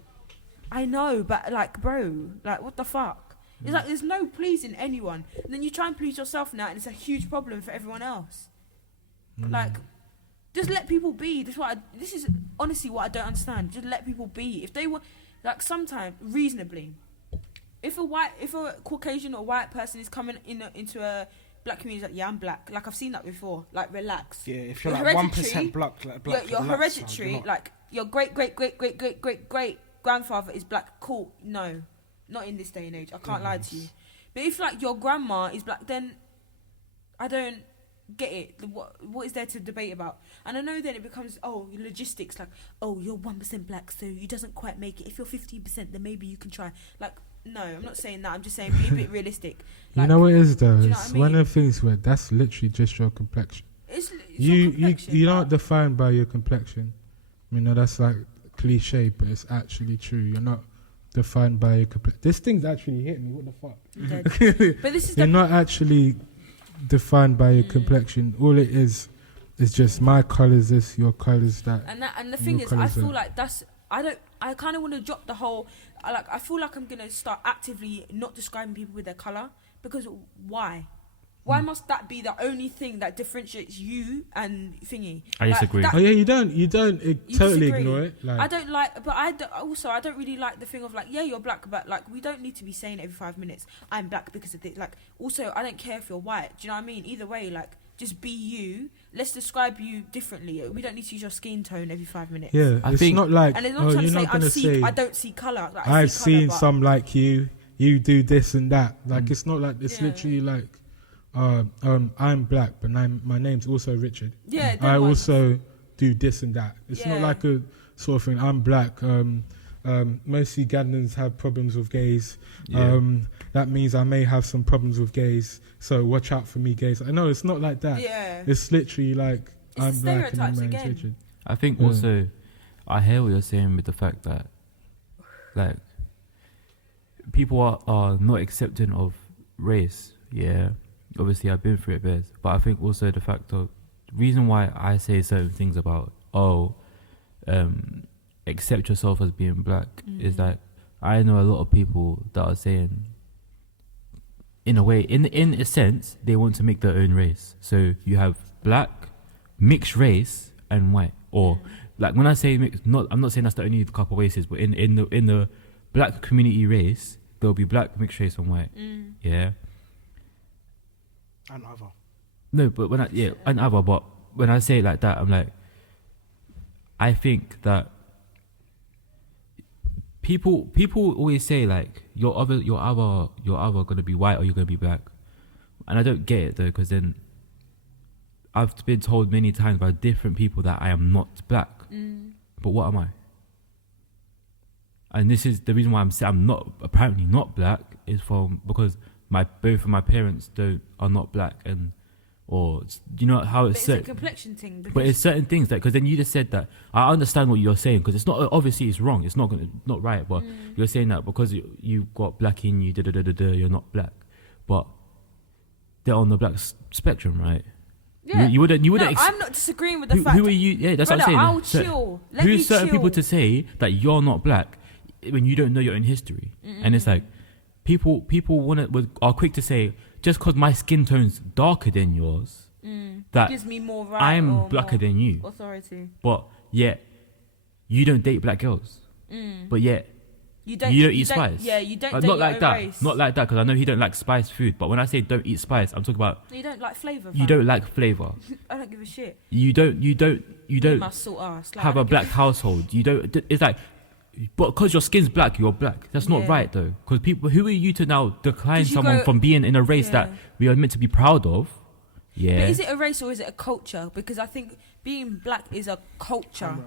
I know, but like, bro, like, what the fuck? It's like there's no pleasing anyone. And then you try and please yourself now, and it's a huge problem for everyone else. Like, just let people be. This is honestly what I don't understand. Just let people be. If they were, like, sometimes reasonably, if a Caucasian or white person is coming into a black community, like, yeah, I'm black. Like, I've seen that before. Like, relax. Yeah, if you're Your like hereditary- 1% black, Your relax, hereditary, you're not. like your great grandfather is black. Cool. No, not in this day and age. I can't lie to you. But if like your grandma is black, then I don't get it. What is there to debate about? And I know then it becomes logistics. Like, oh, you're 1% black, so you doesn't quite make it. If you're 15%, then maybe you can try. Like, no, I'm not saying that. I'm just saying be a bit realistic. Like, you know what it is though? do you know It's what I one mean? of the things where that's literally just your complexion. It's your complexion, You're but- not defined by your complexion. You know, that's like cliche, but it's actually true. You're not defined by your complexion. This thing's actually hit me. What the fuck? Dead. But this is You're the not actually defined by your complexion. All it is just my colour's this, your colour's that. And the thing Your is, I colours feel are- like I kind of want to drop the whole. I feel like I'm gonna start actively not describing people with their color because why? Why must that be the only thing that differentiates you and thingy? I disagree. Oh yeah, you don't totally disagree. ignore it. Like, I don't like, but I don't really like the thing of like, yeah, you're black, but like we don't need to be saying every 5 minutes I'm black because of this. Like, also I don't care if you're white. Do you know what I mean? Either way, like, just be you. Let's describe you differently. We don't need to use your skin tone every 5 minutes. yeah, I it's think- not like And it's not trying you're to not gonna say I don't see color. Like, I've see colour, seen but- some like you. You do this and that. Like it's not like it's Yeah. literally like, I'm black, but my name's also Richard. Yeah, I them ones. also do this and that. It's not Yeah. like a sort of thing. I'm black. Most Ugandans have problems with gays. Yeah. That means I may have some problems with gays. So watch out for me, gays. I know it's not like that. Yeah. It's literally like It's I'm black and my stereotypes name's again. Richard. I think Yeah. also, I hear what you're saying with the fact that, like, people are not accepting of race, yeah, obviously I've been through it, Bez. But I think also the fact of reason why I say certain things about accept yourself as being black is that I know a lot of people that are saying, in a way, in a sense, they want to make their own race. So you have black, mixed race, and white. Or like when I say mixed, I'm not saying that's the only couple of races, but in the black community race, there'll be black, mixed race, and white. Yeah. And other. No, but but when I say it like that, I'm like, I think that people always say like you're either gonna be white or you're gonna be black, and I don't get it though, because then I've been told many times by different people that I am not black. But what am I? And this is the reason why I'm apparently not black is because both of my parents are not black, and or you know how it's a complexion thing. But it's certain things that, because then you just said that I understand what you're saying, because it's not obviously it's wrong, it's not right, but you're saying that because you've got black in you, you're not black, but they're on the black spectrum, right? Yeah. You wouldn't. I'm not disagreeing with the fact. Who are you? Yeah, that's brother, what I'm saying. I'll chill. Who's certain people to say that you're not black when you don't know your own history? And it's like people are quick to say just because my skin tone's darker than yours, that gives me more right. I'm blacker than you. Authority. But yet you don't date black girls. But yet you don't eat spice. Yeah, you don't. Not date like your that. own race. Not like that, because I know he don't like spice food. But when I say don't eat spice, I'm talking about You don't like flavour. you don't like flavour. I don't give a shit. You don't My salt ass. Like, have a black household. You don't. It's like, but because your skin's black, you're black. That's not right though. Because people, who are you to now decline someone from being in a race that we are meant to be proud of? Yeah. But is it a race or is it a culture? Because I think being black is a culture.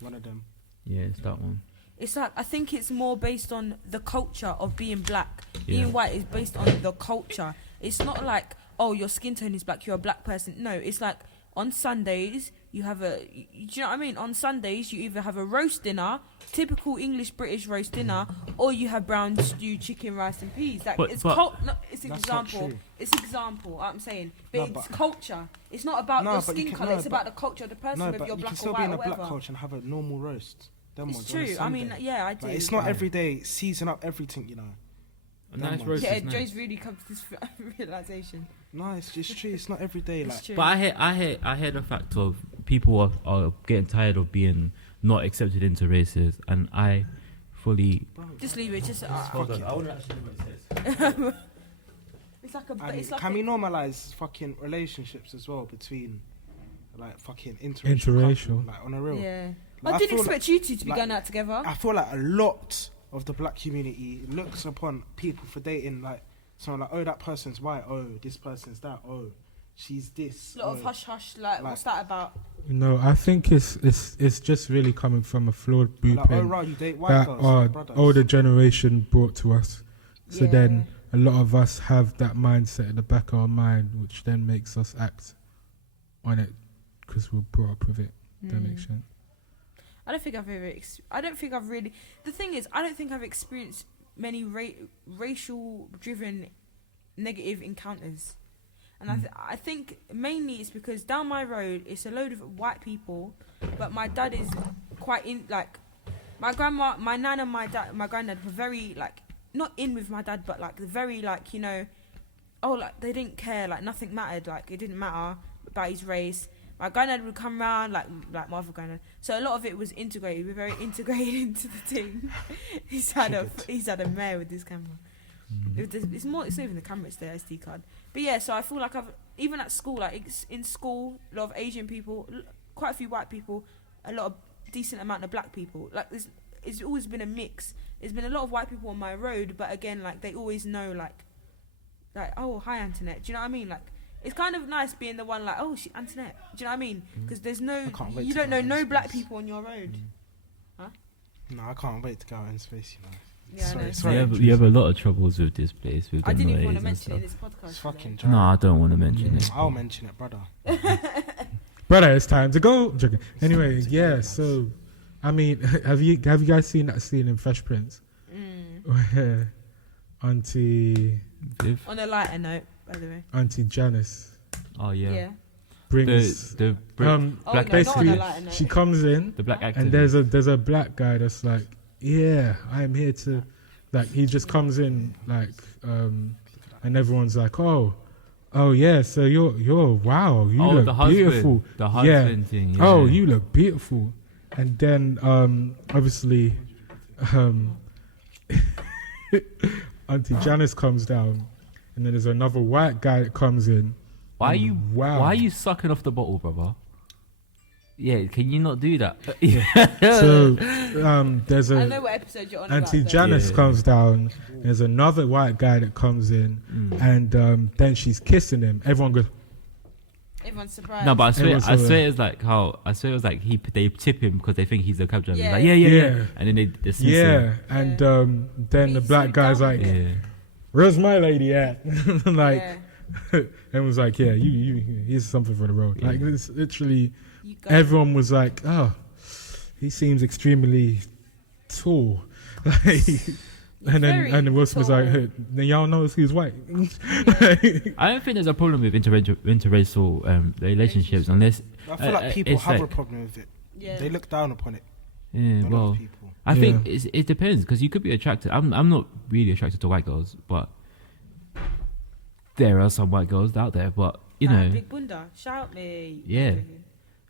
One of them. Yeah, it's that one. It's like, I think it's more based on the culture of being black. Being white is based on the culture. It's not like, oh, your skin tone is black, you're a black person. No, it's like on Sundays you have do you know what I mean? On Sundays you either have a roast dinner, typical English British roast dinner, or you have brown stew, chicken, rice and peas. Like it's example. It's example. I'm saying, but it's culture. It's not about your skin color. It's about the culture of the person, whether you're black or white. You can still be in a black culture and have a normal roast. It's true. I mean, I do. Like, it's not every day. Season up everything, you know. Nice roast. Yeah, Joe's really come to this realization. No, it's true. It's not every day. Like, but I hear the fact of people are getting tired of being not accepted into races, and I fully just leave it. Just hold on. I want to actually know what it says. It's like can we normalize fucking relationships as well between like fucking interracial, like on a real? Yeah. Like, I didn't expect you two to be like, going out together. I feel like a lot of the black community looks upon people for dating like someone like, oh, that person's white, oh, this person's that, oh, she's this. A lot of hush hush, like what's that about? No, I think it's just really coming from a flawed blueprint like, oh, right, you date white girls, our brothers. older generation brought to us. So then a lot of us have that mindset in the back of our mind, which then makes us act on it because we're brought up with it. That makes sense. I don't think I've really. The thing is, I don't think I've experienced many racial-driven negative encounters, and I think mainly it's because down my road it's a load of white people, but my dad is quite in. Like, my grandma, my nan, and my granddad were very like not in with my dad, but like very like, you know, like they didn't care, like nothing mattered, like it didn't matter about his race. My granddad would come round, like my other granddad. So a lot of it was integrated. We're very integrated into the team. He's had a mare with this camera. It's not even the camera; it's the SD card. But yeah, so I feel like even at school, like in school, a lot of Asian people, quite a few white people, a lot of decent amount of black people. Like it's always been a mix. There's been a lot of white people on my road, but again, like they always know, like oh, hi Antoinette. Do you know what I mean? Like. It's kind of nice being the one like, oh, Antoinette. Do you know what I mean? Because there's you don't know no black people on your road. Huh? No, I can't wait to go out in space, you know. Yeah, sorry. You have a lot of troubles with this place. With I didn't even want to noise and mention it in stuff. this podcast. It's fucking No, I don't want to mention it. I'll mention it, brother. Brother, it's time to go. I'm joking. Anyway, yeah. So, I mean, have you guys seen that scene in Fresh Prince? Where Auntie Viv? On a lighter note. by the way. Auntie Janice. Oh yeah. Brings black basically she comes in, the black actor, and there's a black guy that's like, yeah, I'm here to, like, he just comes in like, and everyone's like, oh yeah, so you're wow, you look beautiful. The husband thing. Yeah. Oh, you look beautiful. And then obviously Auntie Janice comes down, and then there's another white guy that comes in. Why are you sucking off the bottle, brother? Yeah, can you not do that? So there's I know what episode you're on. Auntie Janice comes down. There's another white guy that comes in, and then she's kissing him. Everyone's surprised. No, but I swear it's like they tip him because they think he's a cab driver. Yeah. Like, yeah, and then they dismiss him. And then the black guy's like, where's my lady at? Like, and was like, yeah, you here's something for the road. Like, it's literally, everyone was like, oh, he seems extremely tall. Like, and then Wilson was like, hey, then y'all know he's white. I don't think there's a problem with interracial relationships unless I feel like people have a problem with it. Yeah. They look down upon it. Yeah, well, I think it depends, because you could be attracted. I'm not really attracted to white girls, but there are some white girls out there. But you know, big bunda, shout me. Yeah,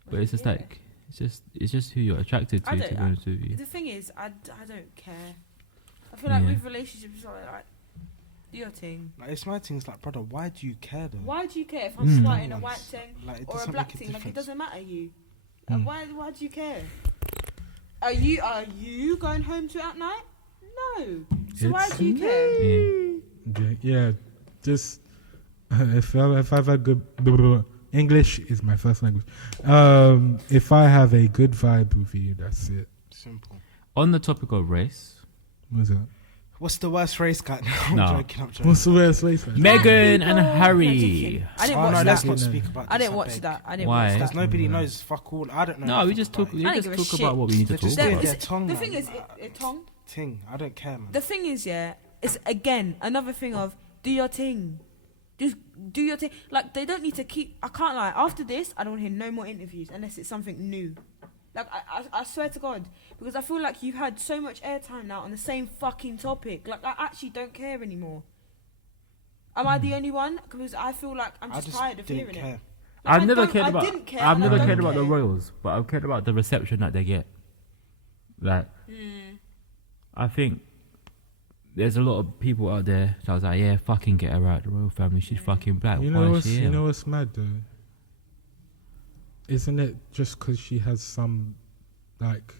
but it's just like it's just who you're attracted to. To be honest with you, the thing is, I don't care. I feel like with relationships, like do your thing. Like, it's my thing. It's like, brother, why do you care though? Why do you care if I'm starting a white thing or a black thing? Like, it doesn't matter you. Why do you care? Are you going home to at night? No. So why do you care? Yeah, just if I've had good English is my first language. If I have a good vibe with you, that's it. Simple. On the topic of race, what's that? What's the worst race cut? No, I'm joking. What's the worst race cut? Meghan and Harry. I didn't watch that. Let's not speak about this. I didn't watch that. Why? Because nobody knows fuck all. I don't know. No, we just talk about what we need to talk about. The thing is, tongue. Ting. I don't care, man. The thing is, it's again another thing of do your thing. Just do your thing. Like, they don't need to keep. I can't lie. After this, I don't want to hear no more interviews unless it's something new. Like, I swear to God, because I feel like you've had so much airtime now on the same fucking topic. Like, I actually don't care anymore. Am I the only one? Because I feel like I'm just tired of hearing it. Like, I've never cared about the royals, but I've cared about the reception that they get. Like, I think there's a lot of people out there that was like, yeah, fucking get her out the royal family. She's fucking black. You know what's mad though? Isn't it just because she has some, like,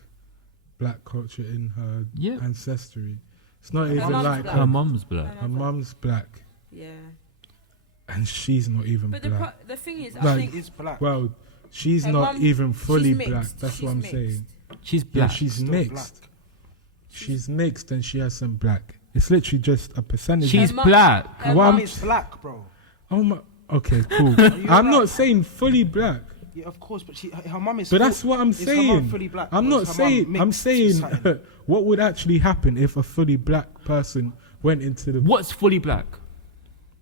black culture in her ancestry? It's not even like her mum's black. Her mum's black. Yeah. And she's not even black. But the thing is, like, I think it's black. Well, she's not even fully black. That's what I'm saying. She's black. Yeah, she's mixed. Black. She's mixed and she has some black. It's literally just a percentage. She's black. Her mum is black, bro. Oh my. Okay, cool. I'm not saying fully black. Yeah, of course, but her mum is. But that's what I'm saying. Her mum fully black, I'm not saying. I'm saying what would actually happen if a fully black person went into the. What's fully black?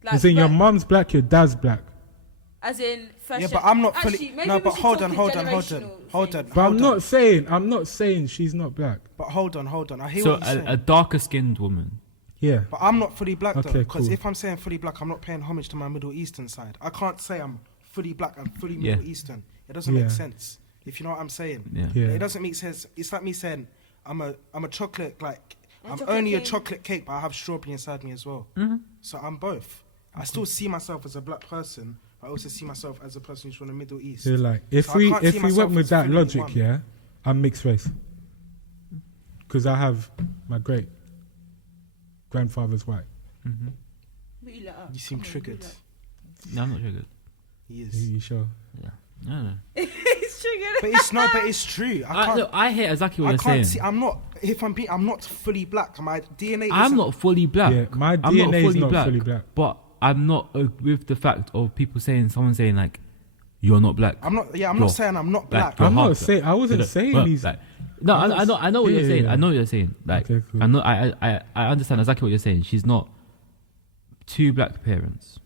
Like, as in your mum's black, your dad's black. As in. Yeah, but I'm not fully. No, but hold on. But I'm not saying she's not black. But hold on. I hear so what you're saying. A darker skinned woman. Yeah. But I'm not fully black though, because cool. if I'm saying fully black, I'm not paying homage to my Middle Eastern side. I can't say I'm fully black and fully Middle Eastern. It doesn't make sense. If you know what I'm saying. Yeah. It doesn't make sense. It's like me saying I'm a chocolate, like I'm only a chocolate cake, but I have strawberry inside me as well. Mm-hmm. So I'm both. I still see myself as a black person. I also see myself as a person who's from the Middle East. So like, if we went with that logic, I'm mixed race. Because I have my great grandfather's white. Mm-hmm. You seem triggered. No, I'm not triggered. He is. Are you sure? Yeah. No. He's triggered. But it's not. But it's true. I hear exactly what you're saying. I'm not. I'm not fully black. My DNA. I'm not fully black. Yeah, my DNA is not fully black. But I'm not with the fact of someone saying like, you're not black. I'm not. Yeah, I'm not saying I'm not black. I'm not saying. I wasn't saying these. Like, no, I know what you're saying. I know what you're saying. Like, okay, cool. I understand exactly what you're saying. She's not two black parents.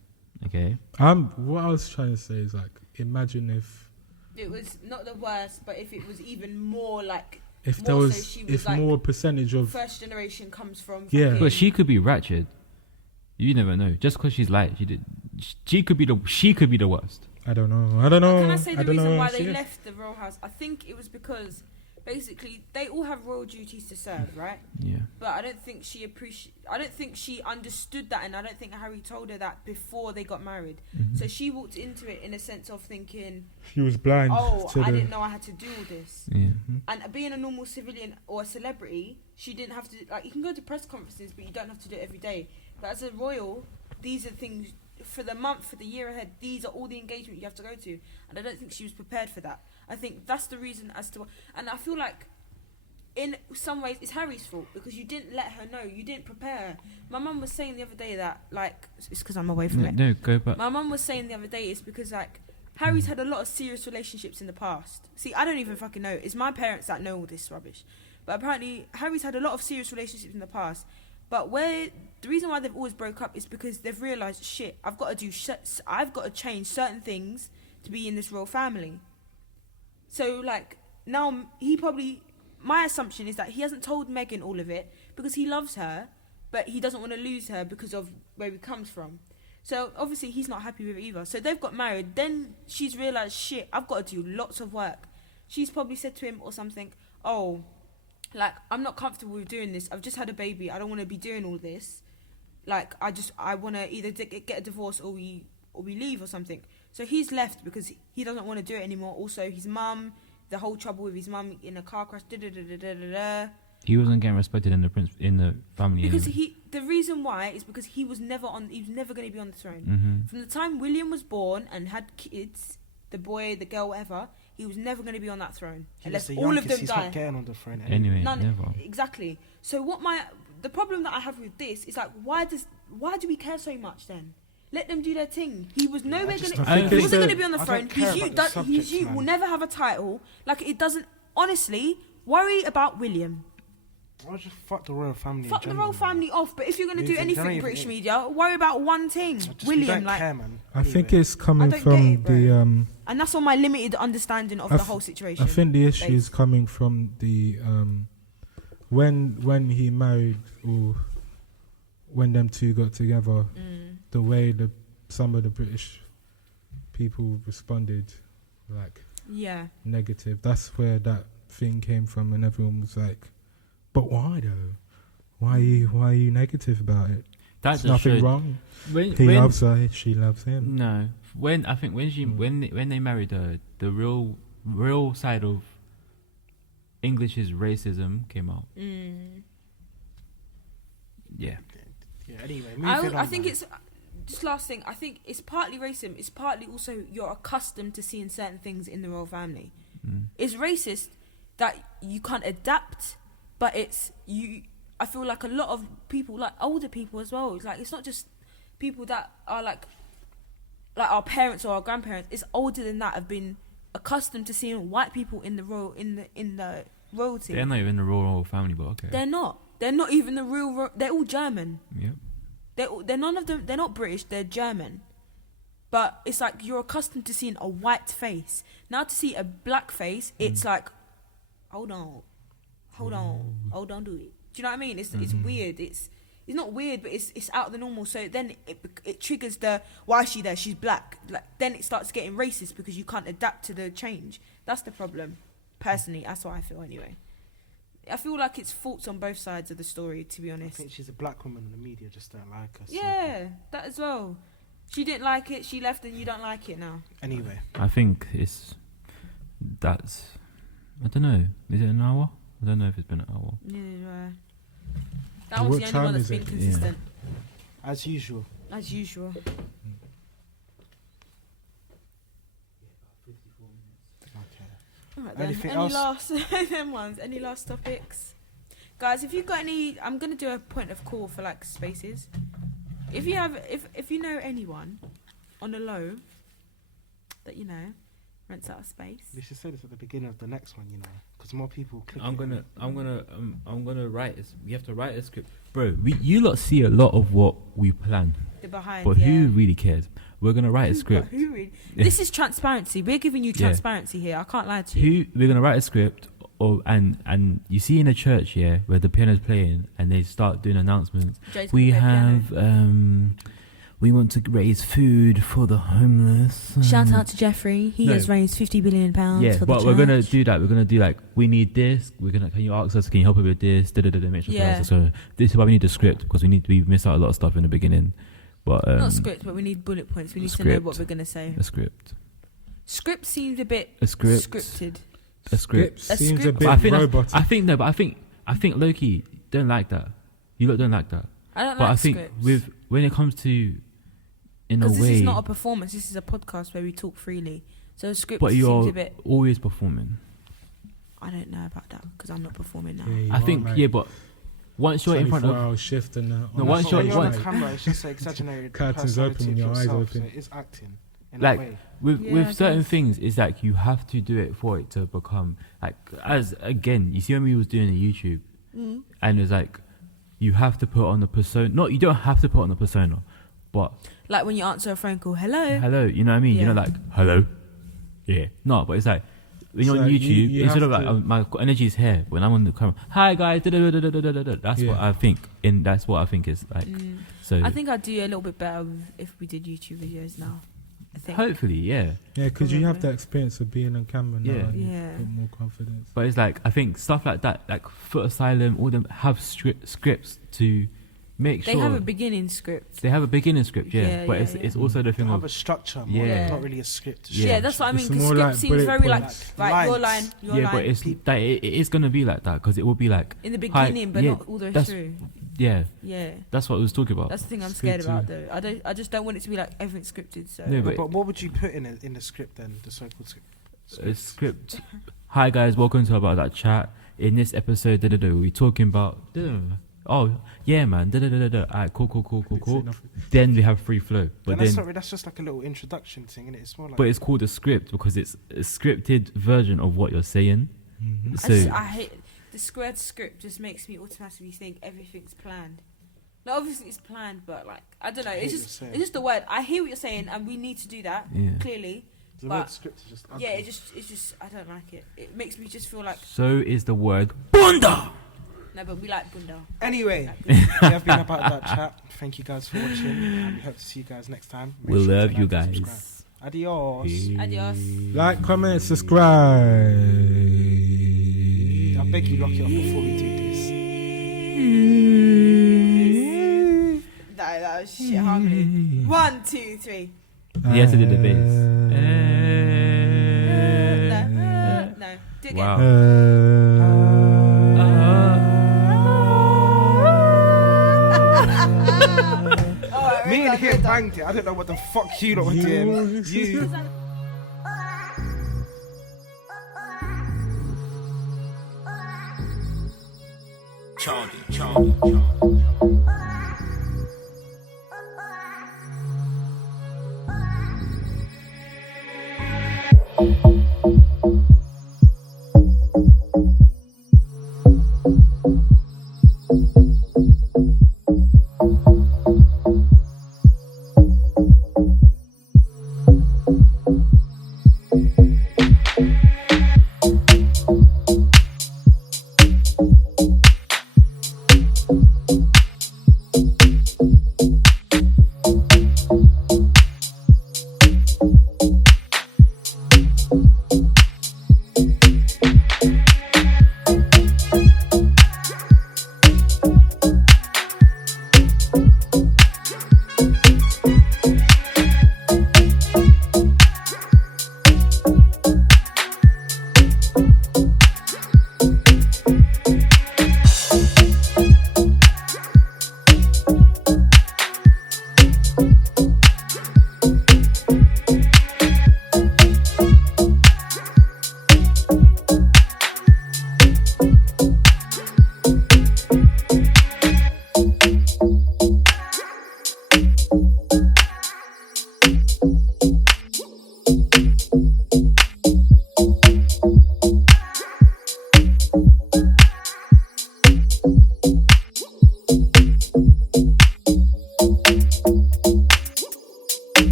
Okay. What I was trying to say is like, imagine if it was not the worst, but if it was even more like. If there was, if like more percentage of first generation comes from. Yeah, but she could be ratchet. You never know. Just because she's light, she could be the worst. I don't know. Can I say the reason why they left the royal house? I think it was because basically they all have royal duties to serve, right? Yeah. But I don't think she understood that, and I don't think Harry told her that before they got married. Mm-hmm. So she walked into it in a sense of thinking she was blind. Oh, I didn't know I had to do all this. Yeah. Mm-hmm. And being a normal civilian or a celebrity, she didn't have to. Like, you can go to press conferences, but you don't have to do it every day. But as a royal, these are things for the month, for the year ahead. These are all the engagement you have to go to, and I don't think she was prepared for that. I think that's the reason as to. And I feel like, in some ways, it's Harry's fault because you didn't let her know. You didn't prepare her. My mum was saying the other day that, like, it's because I'm away from it. No, go back. My mum was saying the other day it's because, like, Harry's had a lot of serious relationships in the past. See, I don't even fucking know. It's my parents that know all this rubbish. But apparently, Harry's had a lot of serious relationships in the past. But the reason why they've always broke up is because they've realised, shit, I've got to change certain things to be in this royal family. So, like, now my assumption is that he hasn't told Meghan all of it because he loves her, but he doesn't want to lose her because of where he comes from. So, obviously, he's not happy with it either. So, they've got married. Then she's realised, shit, I've got to do lots of work. She's probably said to him or something, oh, like, I'm not comfortable with doing this. I've just had a baby. I don't want to be doing all this. Like, I want to either get a divorce or we leave or something. So he's left because he doesn't want to do it anymore. Also, his mum, the whole trouble with his mum in a car crash. He wasn't getting respected in the family because anyway. The reason why is because he was never going to be on the throne. Mm-hmm. From the time William was born and had kids, the boy, the girl, whatever, he was never going to be on that throne unless all of them he's die. Not getting on the throne anyway. Never. Exactly. So the problem that I have with this is like, why do we care so much then? Let them do their thing. He was nowhere going to. He wasn't going to be on the throne. He will never have a title. Like, it doesn't. Honestly, worry about William. I'll just fuck the royal family. Fuck the royal family off. But if you're going to do anything, British media, worry about one thing. William, like. Care, man. I think it's coming from the and that's on my limited understanding of the whole situation. I think the issue is coming from the when he married or when them two got together, the way some of the British people responded, like negative. That's where that thing came from, and everyone was like, "But why though? Why are you negative about it? There's nothing wrong. He loves her, she loves him." No, when they married her, the real side of English's racism came out. Yeah. Anyway, I think it's just last thing. I think it's partly racism. It's partly also you're accustomed to seeing certain things in the royal family. It's racist that you can't adapt, but it's you. I feel like a lot of people, like older people as well. It's like it's not just people that are like our parents or our grandparents. It's older than that have been accustomed to seeing white people in the royalty. They're not even the royal family, but okay. They're not. They're not even the real. They're all German. Yep. They're none of them. They're not British. They're German. But it's like you're accustomed to seeing a white face. Now to see a black face, it's like, hold on, do it. Do you know what I mean? It's weird. It's not weird, but it's out of the normal. So then it triggers the why is she there? She's black. Like then it starts getting racist because you can't adapt to the change. That's the problem. Personally, that's what I feel anyway. I feel like it's faults on both sides of the story, to be honest. I think she's a black woman and the media just don't like her. Yeah, that as well. She didn't like it, she left, and you don't like it now. Anyway. I think I don't know. Is it an hour? I don't know if it's been an hour. Yeah. That was the only one that's been consistent. Yeah. As usual. As usual. Alright then, any last topics? Guys, if you've got any, I'm going to do a point of call for like spaces. If you know anyone on the low that you know, rents out space. You should say this at the beginning of the next one, you know, because more people click. I'm gonna write. We have to write a script, bro. You lot see a lot of what we plan, The behind, but who really cares? We're gonna write a script. Who really? This is transparency. We're giving you transparency here. I can't lie to you. We're gonna write a script, and you see in a church, where the piano's playing, and they start doing announcements. We have we want to raise food for the homeless. Shout out to Jeffrey. He has raised £50 billion for the church. But we're gonna do that. We're gonna do like, we need this. Can you ask us? Can you help us with this? Make sure. So this is why we need a script, because we miss out a lot of stuff in the beginning. But not script, but we need bullet points. We need to know what we're gonna say. A script. Script seems a bit scripted. A script seems a bit robotic. I think Loki don't like that. You lot don't like that. I don't but like I think scripts. when it comes to, in a way, because this is not a performance. This is a podcast where we talk freely. So a script but seems you're a bit. always performing. I don't know about that because I'm not performing now. Yeah, I think but once you're in front of shift and once you're on camera, it's just exaggerated. Curtains open and your eyes open. So it is acting. In like a way. with certain things, it's like you have to do it for it to become like, as again, you see when we was doing the YouTube, and it's like you have to put on the persona. No, you don't have to put on the persona, but like when you answer a phone call, hello, you know what I mean? Yeah. You know, like hello, no, but it's like when you're on YouTube, you instead of like my energy is here. When I'm on the camera, hi guys, that's what I think. That's what I think is like. So I think I'd do a little bit better if we did YouTube videos now. I think. Hopefully, yeah, because you have that experience of being on camera now. And Yeah. you put more confidence. But it's like, I think stuff like that, like Foot Asylum, all them have scripts to make sure they have a beginning script. They have a beginning script, but it's also the thing they of have a structure, more not really a script. Yeah, that's what I mean. It's Because more script like seems very points. like your line, your line. but it's that it is gonna be like that, because it will be like in the beginning, but not all the way through. Yeah, yeah. That's what I was talking about. That's the thing I'm scared about, though. I just don't want it to be like everything scripted. So. No, but what would you put in the script then? The so-called script. A script. Hi guys, welcome to About That Chat. In this episode, we're talking about. Oh yeah, man. Alright, cool. Then we have free flow. But that's just like a little introduction thing, and it's more like. But it's called a script because it's a scripted version of what you're saying. Mm-hmm. So I hate the squared script. Just makes me automatically think everything's planned. No, obviously it's planned, but like I don't know. It's just the word. I hear what you're saying, and we need to do that clearly. The word script is just ugly. Yeah, it's just I don't like it. It makes me just feel like. So is the word bunda. No, but we like bunda. Anyway, we have been About That Chat. Thank you guys for watching, and we hope to see you guys next time. We love you guys. Adios. Adios. Like, comment, subscribe. I beg you, lock it up before we do this. That was shit harmony. 1, 2, 3. Yes, I did the bass. No. Do it again. Wow. Me and him banged it. I don't know what the fuck you lot were doing. You. Charlie.